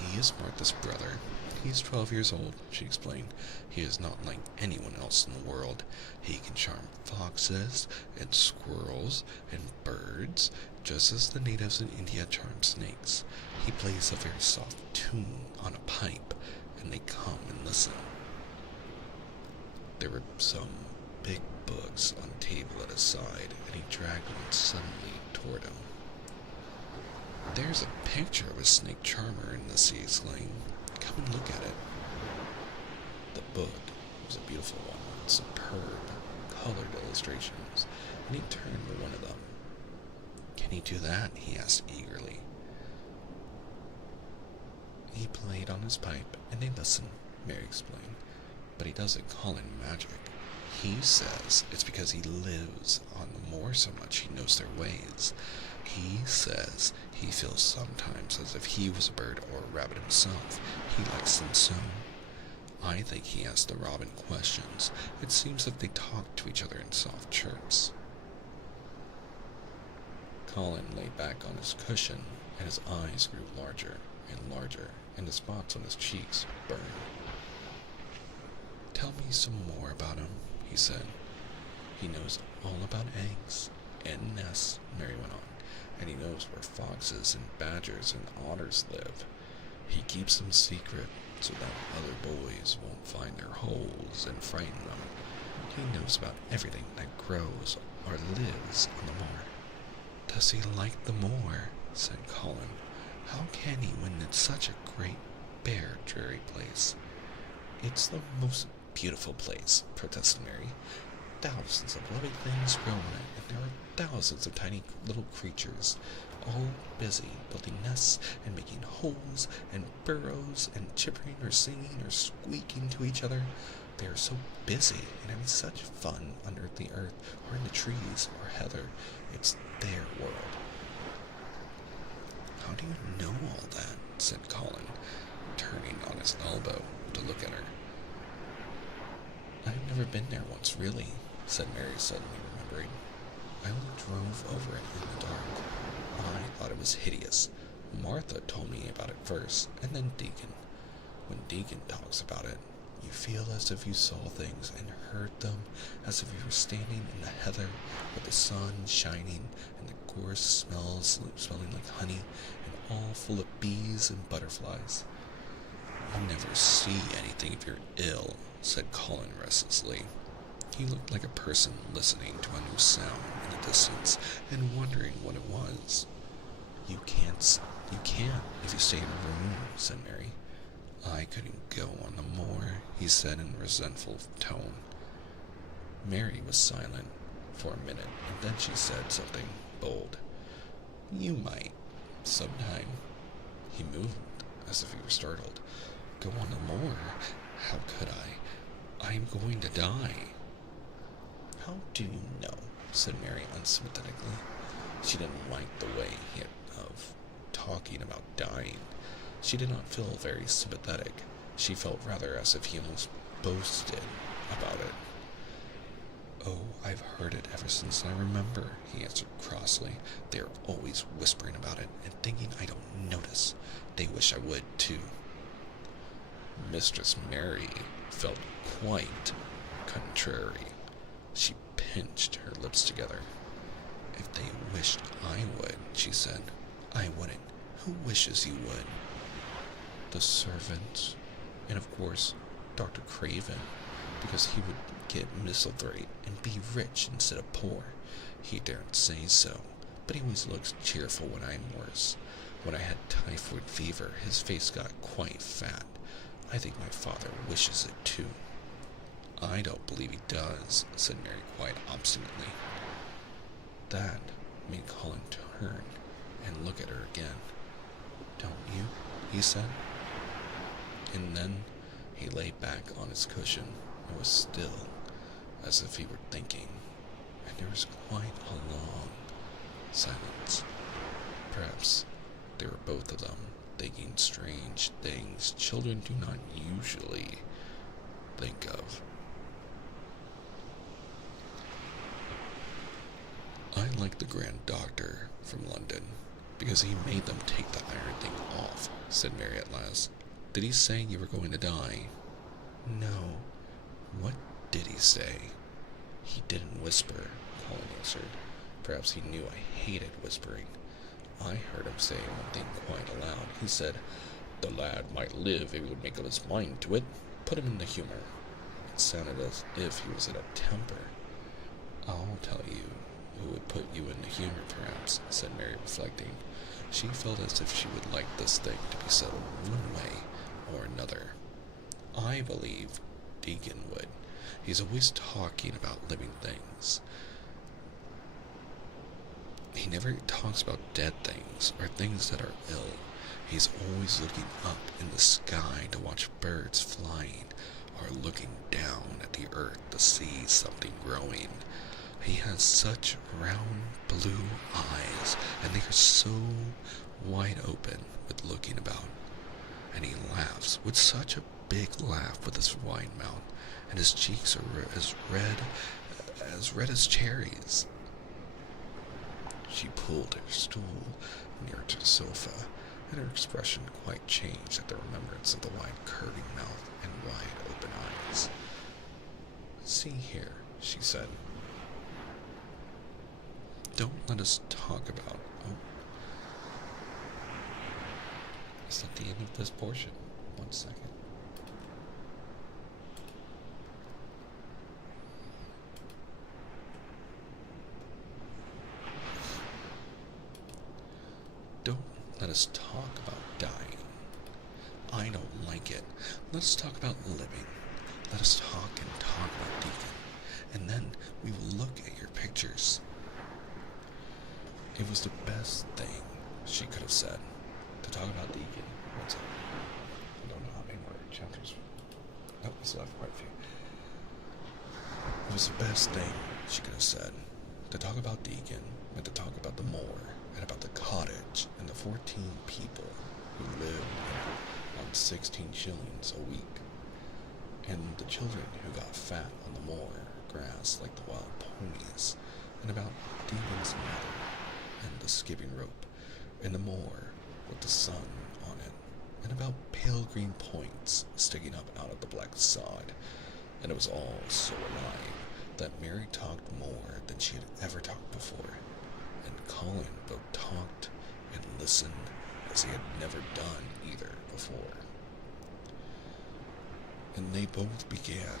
He is Martha's brother. He is 12 years old, she explained. He is not like anyone else in the world. He can charm foxes and squirrels and birds, just as the natives in India charm snakes. He plays a very soft tune on a pipe, and they come and listen. There were some big books on a table at his side, and he dragged one suddenly toward him. There's a picture of a snake charmer in the sea sling. Come and look at it. The book was a beautiful one with superb, colored illustrations, and he turned to one of them. Can he do that? He asked eagerly. He played on his pipe, and they listened, Mary explained. But he doesn't call it magic. He says it's because he lives on the moor so much he knows their ways. He says he feels sometimes as if he was a bird or a rabbit himself. He likes them so. I think he asks the robin questions. It seems that they talk to each other in soft chirps. Colin lay back on his cushion, and his eyes grew larger and larger, and the spots on his cheeks burned. Tell me some more about him, he said. He knows all about eggs and nests, Mary went on, and he knows where foxes and badgers and otters live. He keeps them secret so that other boys won't find their holes and frighten them. He knows about everything that grows or lives on the moor. Does he like the moor? Said Colin. How can he when it's such a great, bare, dreary place? It's the most beautiful place, protested Mary. Thousands of living things grow in it, and there are thousands of tiny little creatures, all busy building nests and making holes and burrows and chirping or singing or squeaking to each other. They are so busy and having such fun under the earth or in the trees or heather. It's their world. How do you know all that? Said Colin, turning on his elbow to look at her. I've never been there once, really, said Mary, suddenly remembering. I only drove over it in the dark. I thought it was hideous. Martha told me about it first, and then Deacon. When Deacon talks about it, you feel as if you saw things and heard them, as if you were standing in the heather with the sun shining and the gorse smelling like honey and all full of bees and butterflies. You never see anything if you're ill, said Colin restlessly. He looked like a person listening to a new sound in the distance and wondering what it was. You can't if you stay in a room, said Mary. I couldn't go on the moor, he said in a resentful tone. Mary was silent for a minute, and then she said something bold. You might, sometime. He moved, as if he were startled. Go on the moor? How could I? I'm going to die. How do you know? Said Mary unsympathetically. She didn't like the way he had talking about dying. She did not feel very sympathetic. She felt rather as if he almost boasted about it. Oh, I've heard it ever since I remember, he answered crossly. They are always whispering about it and thinking I don't notice. They wish I would, too. Mistress Mary felt quite contrary. She pinched her lips together. If they wished I would, she said, I wouldn't. Who wishes you would? The servants, and of course, Dr. Craven, because he would get Misselthwaite and be rich instead of poor. He daren't say so, but he always looks cheerful when I'm worse. When I had typhoid fever, his face got quite fat. I think my father wishes it too. I don't believe he does, said Mary quite obstinately. That made Colin turn and look at her again. Don't you? He said. And then he lay back on his cushion and was still, as if he were thinking, and there was quite a long silence. Perhaps they were both of them thinking strange things children do not usually think of. I like the Grand Doctor from London, because he made them take the iron thing off, said Mary at last. Did he say you were going to die? No. What did he say? He didn't whisper, Colin answered. Perhaps he knew I hated whispering. I heard him say one thing quite aloud. He said, the lad might live if he would make up his mind to it. Put him in the humor. It sounded as if he was in a temper. I'll tell you who would put you in the humor, perhaps, said Mary, reflecting. She felt as if she would like this thing to be settled one way or another. I believe Deacon would. He's always talking about living things. He never talks about dead things or things that are ill. He's always looking up in the sky to watch birds flying, or looking down at the earth to see something growing. He has such round blue eyes, and they are so wide open with looking about. And he laughs with such a big laugh with his wide mouth, and his cheeks are as red as cherries. She pulled her stool near to the sofa, and her expression quite changed at the remembrance of the wide curving mouth and wide open eyes. See here, she said. Don't let us talk about... Oh. Is that the end of this portion? 1 second. Don't let us talk about dying. I don't like it. Let us talk about living. Let us talk and talk about Deacon. And then we will look at your pictures. It was the best thing she could have said to talk about Deacon. What's up? I don't know how many more chapters. Nope, we still have quite a few. It was the best thing she could have said to talk about Deacon and to talk about the moor and about the cottage and the 14 people who lived on 16 shillings a week, and the children who got fat on the moor grass like the wild ponies, and about Deacon's mother and the skipping rope, and the moor with the sun on it, and about pale green points sticking up out of the black sod. And it was all so alive that Mary talked more than she had ever talked before, and Colin both talked and listened as he had never done either before. And they both began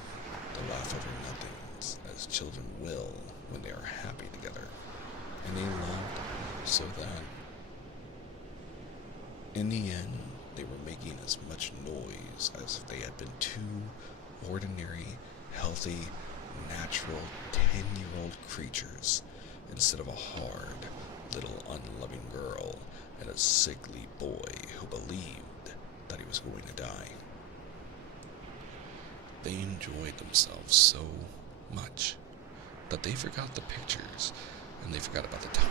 to laugh over nothings, as children will when they are happy together. And they laughed so that, in the end, they were making as much noise as if they had been two ordinary, healthy, natural 10-year-old creatures, instead of a hard, little unloving girl and a sickly boy who believed that he was going to die. They enjoyed themselves so much that they forgot the pictures, and they forgot about the time.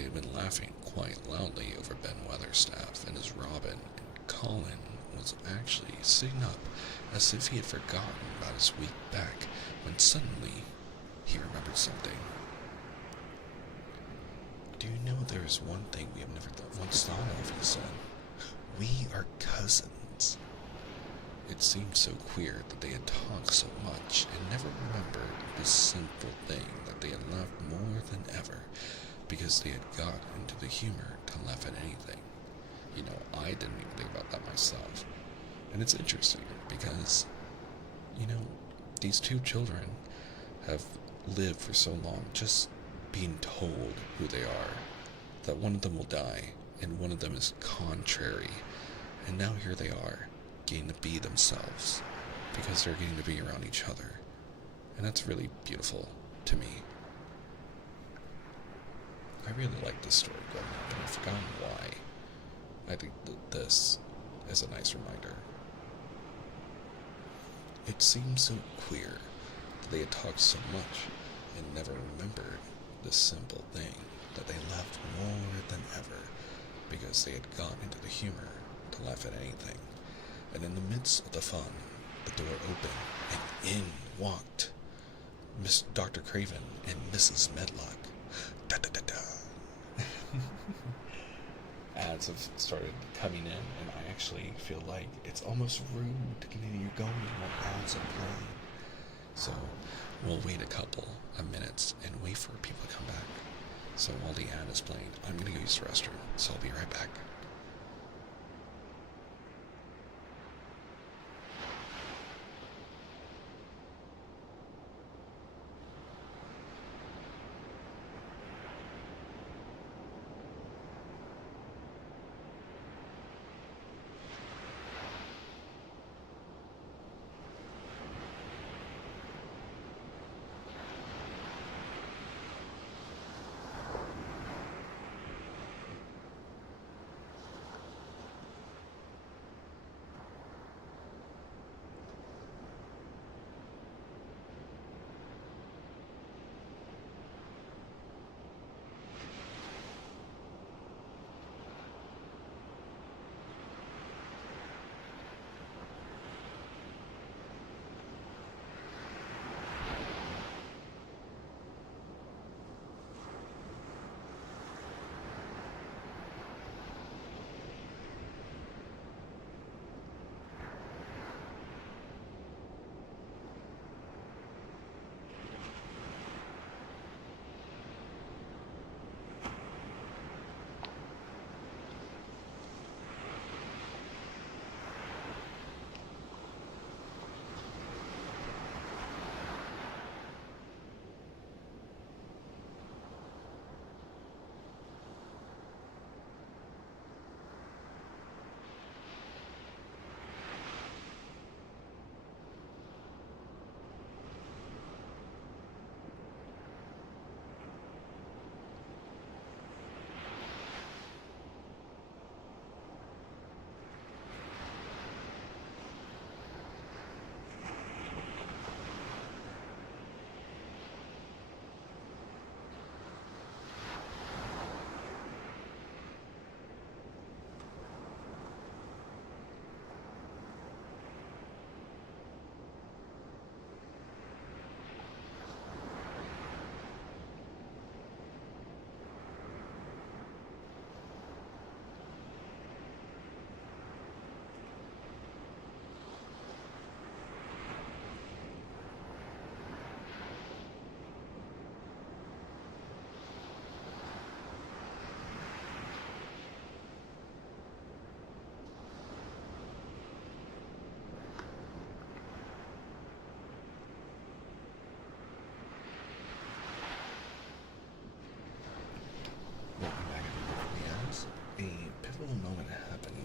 they had been laughing quite loudly over Ben Weatherstaff and his Robin, and Colin was actually sitting up as if he had forgotten about his week back, when suddenly he remembered something. "Do you know there is one thing we have never once thought of," he said. "We are cousins." It seemed so queer that they had talked so much and never remembered this simple thing that they had laughed more than ever, because they had got into the humor to laugh at anything. I didn't even think about that myself. And it's interesting because, these two children have lived for so long just being told who they are, that one of them will die and one of them is contrary, and now here they are getting to be themselves because they're getting to be around each other, and that's really beautiful to me. I really like this story growing up, and I've forgotten why. I think that this is a nice reminder. It seemed so queer that they had talked so much and never remembered this simple thing, that they laughed more than ever because they had gotten into the humor to laugh at anything. And in the midst of the fun, the door opened and in walked Miss Dr. Craven and Mrs. Medlock. Da da da da. Ads have started coming in, and I actually feel like it's almost rude to continue going when ads are playing. So we'll wait a couple of minutes and wait for people to come back. So while the ad is playing, I'm going to go use the restroom, so I'll be right back.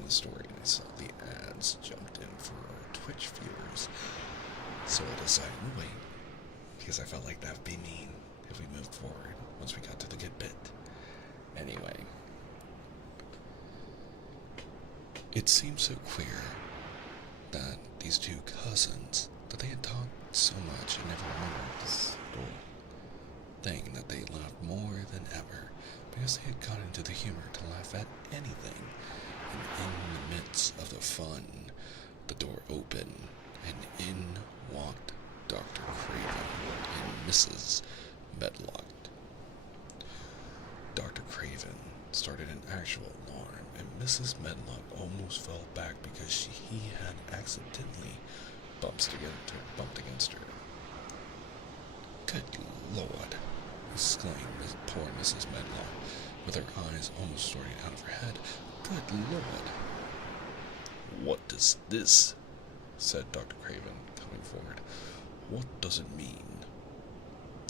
The story, and I saw the ads jumped in for our Twitch viewers, so I decided to wait, because I felt like that would be mean if we moved forward once we got to the good bit. Anyway, it seemed so queer that these two cousins, that they had talked so much and never remembered this little thing, that they laughed more than ever guess they had got into the humor to laugh at anything. And in the midst of the fun, the door opened, and in walked Dr. Craven and Mrs. Medlock. Dr. Craven started an actual alarm, and Mrs. Medlock almost fell back because he had accidentally bumped against her. Good Lord, exclaimed poor Mrs. Medlock, with her eyes almost starting out of her head. Good Lord. What does this? Said Dr. Craven, coming forward. What does it mean?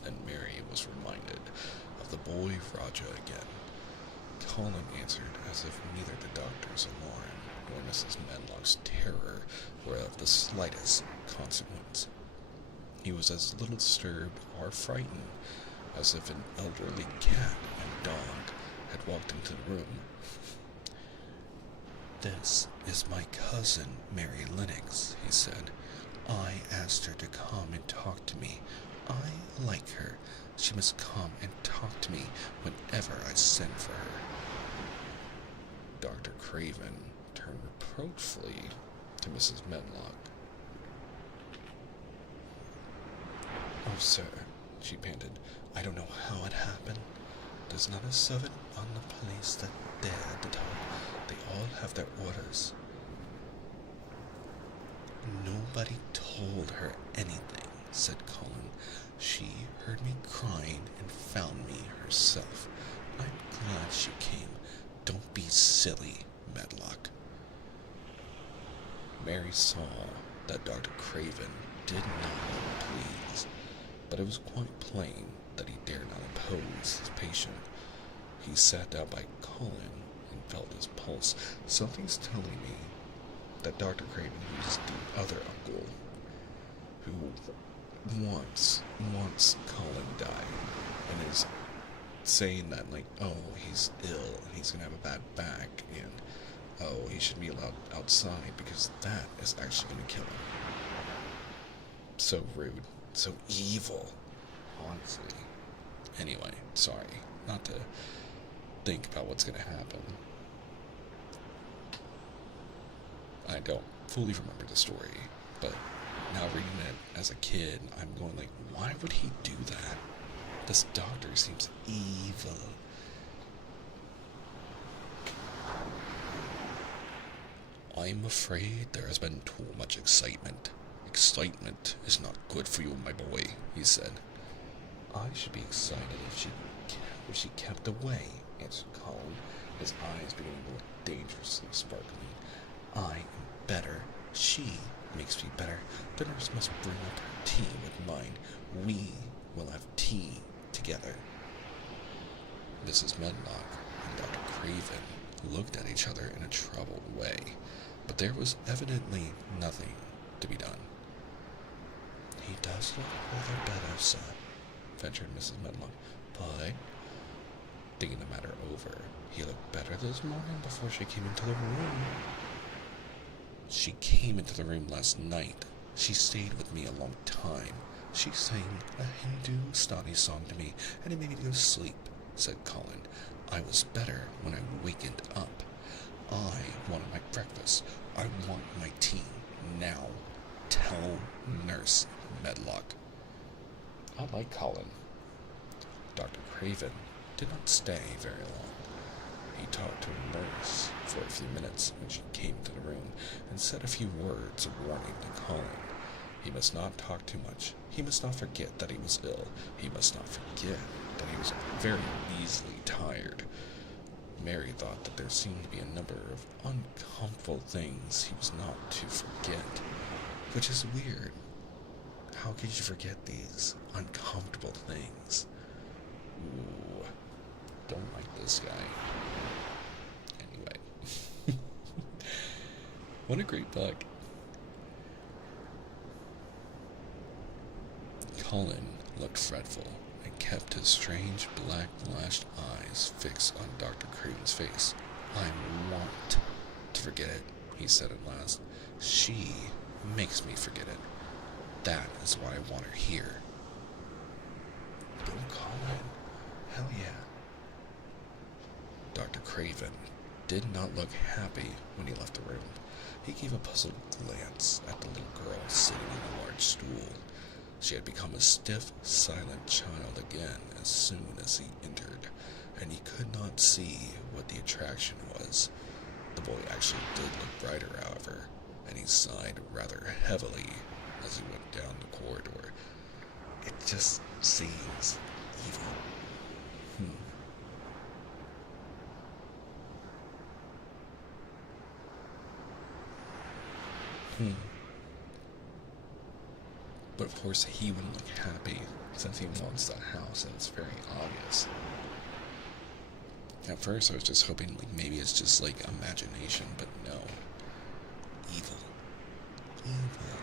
And Mary was reminded of the boy Raja again. Colin answered as if neither the doctor's alarm nor Mrs. Medlock's terror were of the slightest consequence. He was as little disturbed or frightened as if an elderly cat and dog had walked into the room. This is my cousin, Mary Lennox, he said. I asked her to come and talk to me. I like her. She must come and talk to me whenever I send for her. Dr. Craven turned reproachfully to Mrs. Medlock. Oh, sir, she panted, I don't know how it happened. There's not a servant on the place that dared to talk. They all have their orders. Nobody told her anything, said Colin. She heard me crying and found me herself. I'm glad she came. Don't be silly, Medlock. Mary saw that Dr. Craven did not look pleased, but it was quite plain that he dared not oppose his patient. He sat down by Colin and felt his pulse. Something's telling me that Dr. Craven used the other uncle, who wants Colin died, and is saying that, like, oh, he's ill, and he's gonna have a bad back, and oh, he should be allowed outside, because that is actually gonna kill him. So rude, so evil, honestly. Anyway, sorry, not to think about what's gonna happen. I don't fully remember the story, but now reading it as a kid, I'm going like, why would he do that? This doctor seems evil. I'm afraid there has been too much excitement. Excitement is not good for you, my boy, he said. I should be excited if she kept away, answered Colin, his eyes beginning to look dangerously sparkling. I am better. She makes me better. The nurse must bring up her tea with mine. We will have tea together. Mrs. Medlock and Dr. Craven looked at each other in a troubled way, but there was evidently nothing to be done. He does look rather better, sir, ventured Mrs. Medlock, but, thinking the matter over, he looked better this morning before she came into the room. She came into the room last night. She stayed with me a long time. She sang a Hindustani song to me, and it made me go to sleep, said Colin. I was better when I wakened up. I wanted my breakfast. I want my tea now. Tell Nurse Medlock. I like Colin. Dr. Craven did not stay very long. He talked to a nurse for a few minutes when she came to the room and said a few words of warning to Colin. He must not talk too much. He must not forget that he was ill. He must not forget that he was very easily tired. Mary thought that there seemed to be a number of uncomfortable things he was not to forget, which is weird. How could you forget these uncomfortable things? Ooh, don't like this guy. Anyway, what a great book. Colin looked fretful and kept his strange black-lashed eyes fixed on Dr. Craven's face. I want to forget it, he said at last. She makes me forget it. That is why I want her here. Go, Colin. Hell yeah. Craven did not look happy when he left the room. He gave a puzzled glance at the little girl sitting on a large stool. She had become a stiff, silent child again as soon as he entered, and he could not see what the attraction was. The boy actually did look brighter, however, and he sighed rather heavily as he went down the corridor. It just seems evil. But of course he wouldn't look happy since he wants that house and it's very obvious. At first I was just hoping like maybe it's just like imagination, but no. Evil. Evil.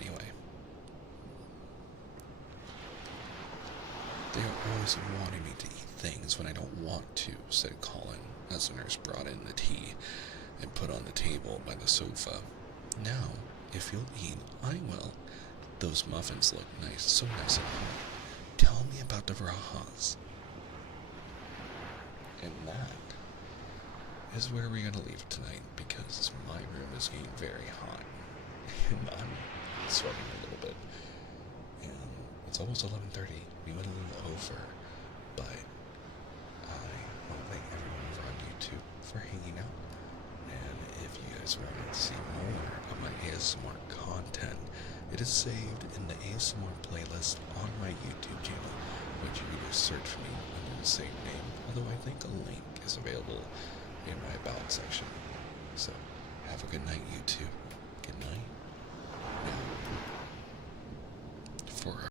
Anyway. They are always wanting me to eat things when I don't want to, said Colin, as the nurse brought in the tea and put on the table by the sofa. Now, if you'll eat, I will. Those muffins look nice, so nice and hot. Tell me about the Rajas. And that is where we're gonna leave tonight because my room is getting very hot. And I'm sweating a little bit. And it's almost 11:30. We went a little over, but I want to thank everyone over on YouTube for hanging out. And if you guys want to see more of my ASMR content, it is saved in the ASMR playlist on my YouTube channel, which you can just search for me under the same name, although I think a link is available in my About section. So, have a good night, YouTube. Good night.